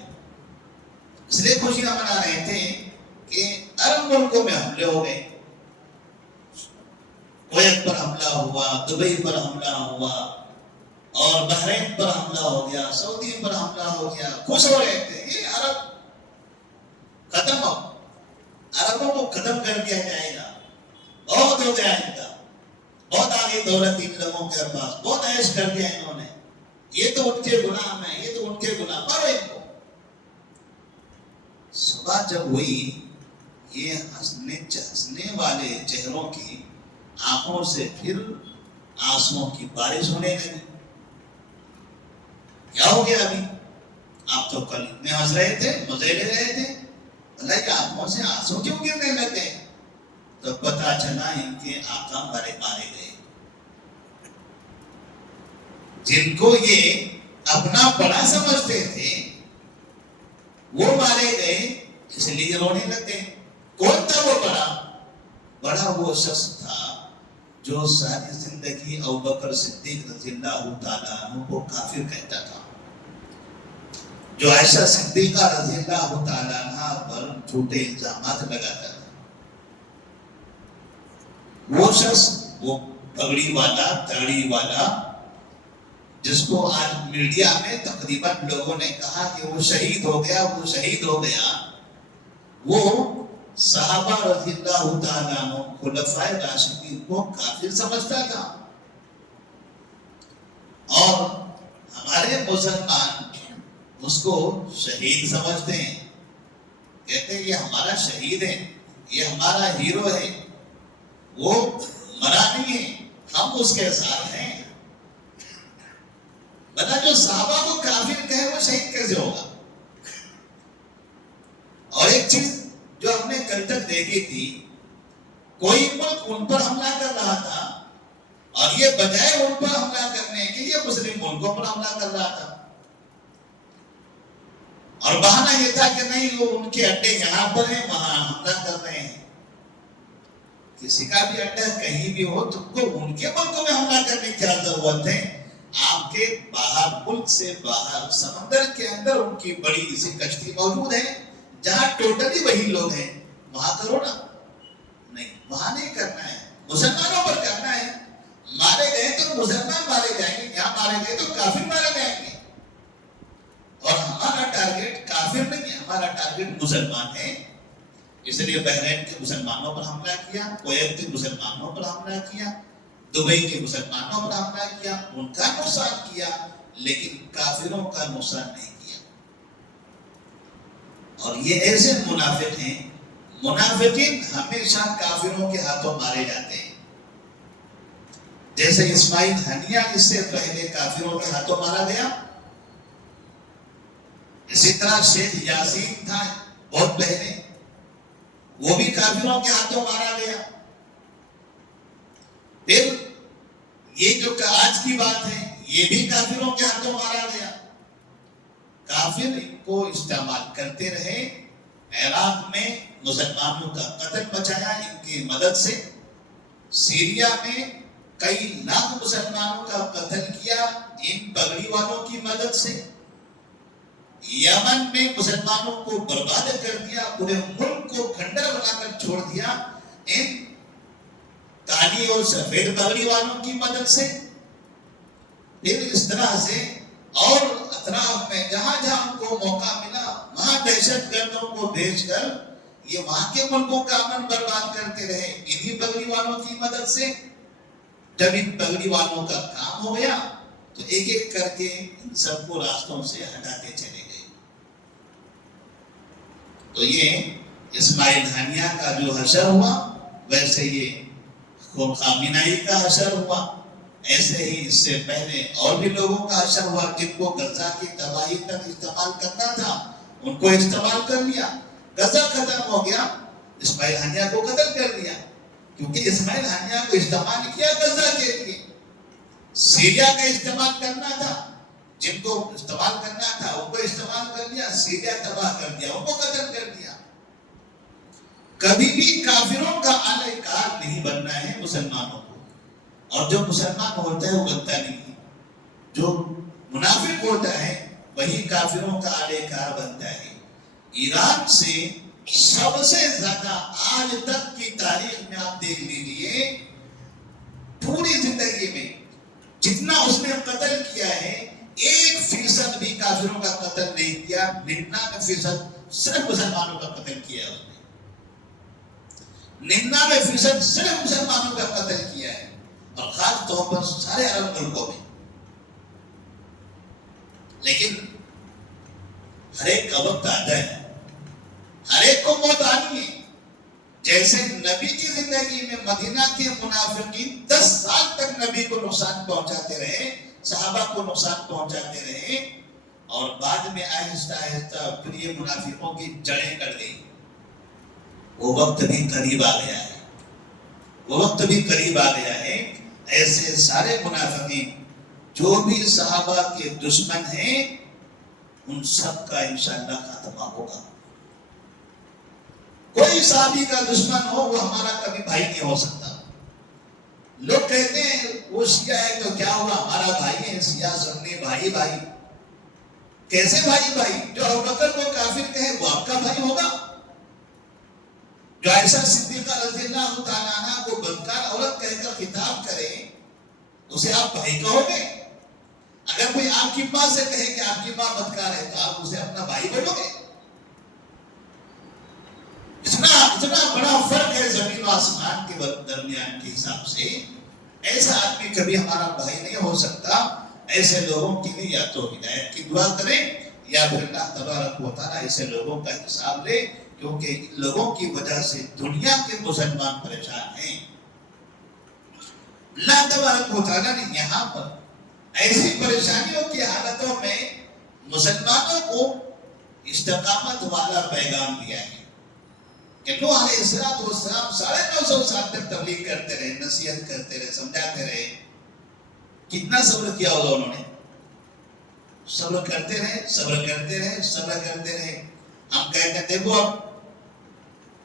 اس لیے خوشیاں منا رہے تھے کہ عرب ملکوں میں حملے ہو گئے. کویت پر حملہ ہوا, دبئی پر حملہ ہوا, اور بحرین پر حملہ ہو گیا, سعودی پر حملہ ہو گیا. خوش ہو رہے تھے یہ عرب ختم ہو, عربوں کو ختم کر دیا جائے گا, بہت ہو گیا ان کا, بہت آگے دولت ان لوگوں کے پاس, بہت عیش کر دیا انہوں نے, یہ تو ان کے گناہ میں, یہ تو ان کے گناہ پر. ان کو صبح جب ہوئی یہ ہنسنے والے چہروں کی آنکھوں سے پھر آنسوؤں کی بارش ہونے لگی. کیا ہو گیا ابھی؟ آپ تو کل اتنے ہنس رہے تھے, مزے لے رہے تھے, اللہ کی آنکھوں سے آنسو کیوں گرنے لگے؟ تو پتا چلا ان کے آقا مارے گئے. جن کو یہ اپنا بڑا سمجھتے تھے وہ مارے گئے, اس لیے رونے لگے. کون تھا وہ بڑا وہ شخص تھا جو ساری زندگی ابوبکر صدیق رضی اللہ تعالیٰ عنہ کو کافر کہتا تھا, جو عائشہ صدیقہ رضی اللہ تعالیٰ عنہ پر جھوٹے الزامات لگاتا تھا. وہ شخص, وہ پگڑی والا, داڑھی والا, جس کو آج میڈیا میں تقریباً لوگوں نے کہا کہ وہ شہید ہو گیا, وہ شہید ہو گیا, وہ صحابہ رضی اللہ تعالیٰ عنہ خلفائے راشدین کو کافر سمجھتا تھا. اور ہمارے مسلمان اس کو شہید سمجھتے ہیں, کہتے ہیں یہ ہمارا شہید ہے, یہ ہمارا ہیرو ہے, وہ مرا نہیں ہے, ہم اس کے ساتھ ہیں. بنا جو صحابہ کو کافر کہے وہ شہید کیسے ہوگا؟ اور ایک چیز جو ہم نے کل تک دیکھی تھی, کوئی ملک ان پر حملہ کر رہا تھا اور یہ بجائے ان پر حملہ کرنے کے یہ مسلم ملکوں پر حملہ کر رہا تھا, اور بہانہ یہ تھا کہ نہیں وہ ان کے اڈے یہاں پر ہیں, وہاں حملہ کر رہے ہیں. کسی کا بھی اڈا کہیں بھی ہو تم کو ان کے ملکوں میں حملہ کرنے کی کیا ضرورت ہے؟ آپ کے باہر, ملک سے باہر سمندر کے اندر ان کی بڑی سی کشتی موجود ہے جہاں ٹوٹلی وہی لوگ ہیں, وہاں کرو نا. نہیں, وہاں نہیں کرنا ہے, مسلمانوں پر کرنا ہے. مارے گئے تو مسلمان مارے جائیں گے، یہاں مارے گئے تو کافر مارے جائیں گے، اور ہمارا ٹارگیٹ کافر نہیں ہے، ہمارا ٹارگیٹ مسلمان ہے۔ اس لیے بحرین کے مسلمانوں پر حملہ کیا، کویت کے مسلمانوں پر حملہ کیا، دبئی کے مسلمانوں پر حملہ کیا، ان کا نقصان کیا، لیکن کافروں کا نقصان نہیں کیا۔ اور یہ ایسے منافق ہیں، منافقین ہمیشہ کافروں کے ہاتھوں مارے جاتے ہیں، جیسے اسماعیل ہنیہ اس سے پہلے کافروں کے ہاتھوں مارا گیا، اسی طرح شیخ یاسین تھا بہت پہلے، وہ بھی کافروں کے ہاتھوں مارا گیا۔ پھر یہ جو آج کی بات ہے، یہ بھی کافروں کے ہاتھوں مارا گیا۔ کافر ان کو استعمال کرتے رہے، عراق میں مسلمانوں کا قتل مچایا ان کی مدد سے، سیریا میں کئی لاکھ مسلمانوں کا قتل کیا ان پگڑی والوں کی مدد سے، یمن میں مسلمانوں کو برباد کر دیا، پورے ملک کو کھنڈر بنا کر چھوڑ دیا ان کالی اور سفید پگڑی والوں کی مدد سے۔ پھر اس طرح سے اور اطراف میں جہاں جہاں ان کو موقع ملا وہاں دہشت گردوں کو بھیج کر یہ وہاں کے ملکوں کا امن برباد کرتے رہے انہی پگڑی والوں کی مدد سے۔ جب ان پگڑی والوں کا کام ہو گیا تو ایک ایک کر کے ان سب کو راستوں سے ہٹاتے چلے گئے۔ تو یہ اسماعیل ہنیہ کا جو حشر ہوا، ویسے یہ خامنائی کا حشر ہوا، ایسے ہی اس سے پہلے اور بھی لوگوں کا حشر ہوا جن کو غزہ کی تباہی تک استعمال کرنا تھا، ان کو استعمال کر لیا، غزہ ختم ہو گیا، اسماعیل ہنیہ کو قتل کر دیا، کیونکہ اسماعیل ہنیہ کو استعمال کیا غزہ کے لیے، سیریا کا استعمال کرنا تھا، جن کو استعمال کرنا تھا ان کو استعمال کر لیا، سیریا تباہ کر دیا، ان کو قتل کر دیا۔ کبھی بھی کافروں کا اعلی کار نہیں بننا ہے مسلمانوں کو، اور جو مسلمان ہوتا ہے وہ بنتا نہیں، جو منافق ہوتا ہے وہی کافروں کا اعلی کار بنتا ہے۔ ایران سے سب سے زیادہ آج تک کی تاریخ میں آپ دیکھ لیجیے، پوری زندگی میں جتنا اس نے قتل کیا ہے 1% بھی کافروں کا قتل نہیں کیا، 99% صرف مسلمانوں کا قتل کیا ہے، 99% صرف مسلمانوں کا قتل کیا ہے، اور خاص طور پر سارے عرب ملکوں میں۔ لیکن ہر ایک کا وقت آتا ہے، ہر ایک کو موت آنی ہے۔ جیسے نبی کی زندگی میں مدینہ کے منافقین 10 سال تک نبی کو نقصان پہنچاتے رہے، صحابہ کو نقصان پہنچاتے رہے، اور بعد میں آہستہ آہستہ پھر یہ منافقوں کی جڑیں کٹ گئی۔ وہ وقت بھی قریب آ گیا ہے، وہ وقت بھی قریب آ گیا ہے۔ ایسے سارے منافقین جو بھی صحابہ کے دشمن ہیں ان سب کا انشاءاللہ خاتمہ ہوگا۔ کوئی صحابی کا دشمن ہو وہ ہمارا کبھی بھائی نہیں ہو سکتا۔ لوگ کہتے ہیں وہ شیعہ ہے تو کیا ہوا، ہمارا بھائی ہے، شیعہ سنی بھائی بھائی، کیسے بھائی بھائی؟ جو ابوبکر کو کافر کہے وہ آپ کا بھائی ہوگا، جو عائشہ صدیقہ رضی اللہ تعالیٰ عنہ کو بدکار عورت کہہ کر خطاب کرے اسے آپ بھائی کہو گے؟ اگر کوئی آپ کی ماں سے کہے کہ آپ کی ماں بدکار ہے تو آپ اسے اپنا بھائی بولو گے؟ اتنا بڑا فرق ہے زمین و آسمان کے درمیان کے حساب سے۔ ایسا آدمی کبھی ہمارا بھائی نہیں ہو سکتا۔ ایسے لوگوں کے لیے یا تو ہدایت کی دعا کریں یا پھر اللہ تبارک و تعالیٰ ایسے لوگوں کا حساب لے، کیونکہ ان لوگوں کی وجہ سے دنیا کے مسلمان پریشان ہیں۔ اللہ تبارک و تعالیٰ نے یہاں پر ایسی پریشانیوں کی حالتوں میں مسلمانوں کو استقامت والا پیغام دیا ہے کہ نوح علیہ السلام 950 سال تک تبلیغ کرتے رہے، نصیحت کرتے رہے، سمجھاتے رہے۔ کتنا صبر کیا ہوگا انہوں نے؟ صبر کرتے رہے، صبر کرتے رہے، صبر کرتے رہے۔ ہم کہتے ہیں دیکھو اب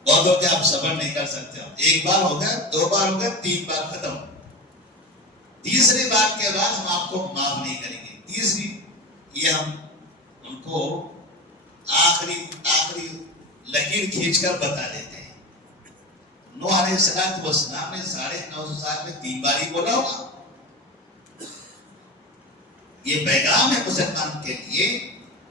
بہت ہو گیا، آپ صبر نہیں کر سکتے، ایک بار ہو گیا، 2 بار ہو گیا، 3 بار ختم، تیسری بار کے بعد ہم آپ کو معاف نہیں کریں گے۔ تیسری یہ ہم ان کو آخری لکیر کھینچ کر بتا دیتے ہیں۔ نوح علیہ السلام نے 950 سال میں 3 بار ہی بولا ہوگا، یہ پیغام ہے مسلمان کے لیے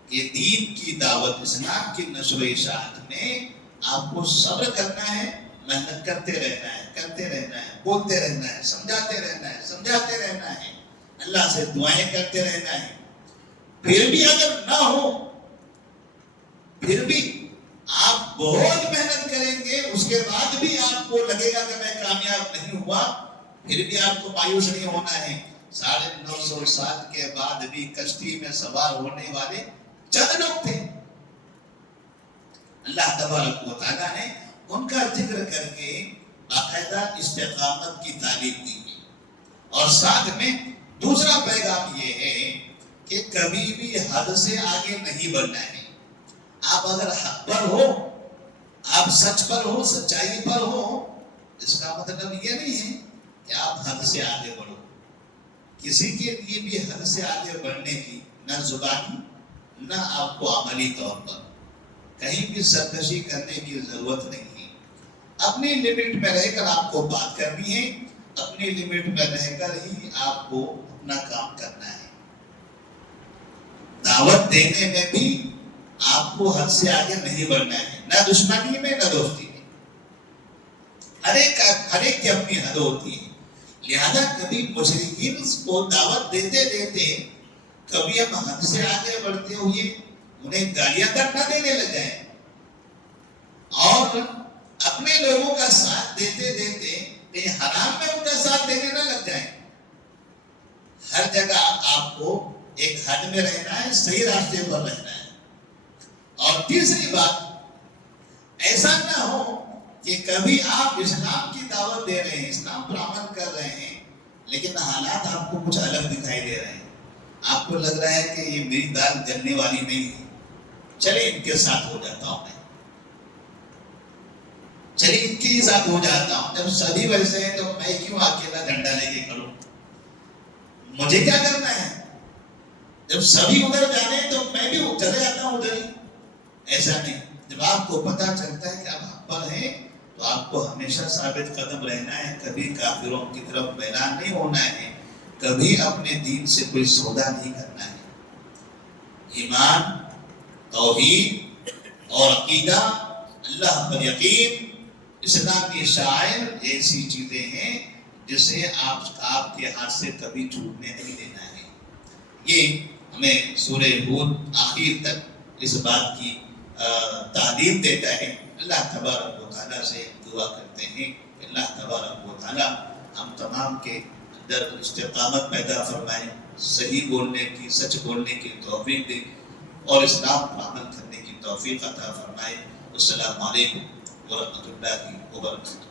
کہ دین کی دعوت، اسلام کی نشر و اشاعت میں آپ کو صبر کرنا ہے، محنت کرتے رہنا ہے، بولتے رہنا ہے، سمجھاتے رہنا ہے، اللہ سے دعائیں کرتے رہنا ہے۔ پھر بھی اگر نہ ہو، پھر بھی آپ بہت محنت کریں گے، اس کے بعد بھی آپ کو لگے گا کہ میں کامیاب نہیں ہوا، پھر بھی آپ کو مایوس نہیں ہونا ہے۔ 950 سال کے بعد بھی کشتی میں سوار ہونے والے چند لوگ تھے، اللہ تبارک و تعالیٰ نے ان کا ذکر کر کے باقاعدہ استقامت کی تعلیم دی ہے۔ اور ساتھ میں دوسرا پیغام یہ ہے کہ کبھی بھی حد سے آگے نہیں بڑھنا ہے۔ آپ اگر حق پر ہو، آپ سچ پر ہو، سچائی پر ہو، اس کا مطلب یہ نہیں ہے کہ آپ حد سے آگے بڑھو۔ کسی کے لیے بھی حد سے آگے بڑھنے کی نہ زبانی نہ آپ کو عملی طور پر کہیں بھی سرکشی کرنے کی ضرورت نہیں ہے۔ اپنی لمٹ میں رہ کر آپ کو بات کرنی ہے، اپنی لمٹ میں رہ کر ہی آپ کو اپنا کام کرنا ہے۔ دعوت دینے میں بھی آپ کو حد سے آگے نہیں بڑھنا ہے، نہ دشمنی میں نہ دوستی میں۔ ہر ایک کی اپنی حد ہوتی ہے، لہذا کبھی مشرکین کو دعوت دیتے دیتے کبھی ہم حد سے آگے بڑھتے ہوئے انہیں گالیاں تک نہ دینے لگ جائیں، اور اپنے لوگوں کا ساتھ دیتے دیتے کہیں حرام میں ان کا ساتھ دینے نہ لگ جائیں۔ ہر جگہ آپ کو ایک حد میں رہنا ہے، صحیح راستے پر رہنا ہے۔ اور تیسری بات، ایسا نہ ہو کہ کبھی آپ اسلام کی دعوت دے رہے ہیں، اسلام پر عمل کر رہے ہیں، لیکن حالات آپ کو کچھ الگ دکھائی دے رہے ہیں۔ آپ کو لگ رہا ہے کہ یہ میری دال گلنے والی نہیں ہے، چلے ان کے ساتھ ہو جاتا ہوں میں، چلے ان کے ہی ساتھ ہو جاتا ہوں۔ جب سبھی ویسے ہیں تو میں کیوں اکیلا ڈنڈا لے کے کھڑوں؟ مجھے کیا کرنا ہے؟ جب سبھی ادھر جانے تو میں بھی چلے جاتا ہوں ادھر ہی۔ ایسا نہیں، جب آپ کو پتہ چلتا ہے کہ آپ حق پر ہیں تو آپ کو ہمیشہ ثابت قدم رہنا ہے، کبھی کافروں کی طرف میلان نہیں ہونا ہے، کبھی اپنے دین سے کوئی سودا نہیں کرنا ہے۔ ایمان، توحید اور عقیدہ، اللہ پر یقین، اسلام کی شاعر ایسی چیزیں ہیں جسے آپ کے ہاتھ سے کبھی چھوٹنے نہیں دینا ہے۔ یہ ہمیں سورہ ہود آخر تک اس بات کی تعلیم دیتا ہے۔ اللہ تبارک و تعالیٰ سے دعا کرتے ہیں کہ اللہ تبارک و تعالیٰ ہم تمام کے اندر استقامت پیدا فرمائے، صحیح بولنے کی، سچ بولنے کی توفیق دے، اور اسلام پر عمل کرنے کی توفیق عطا فرمائے۔ السلام علیکم ورحمۃ اللہ وبرکاتہ۔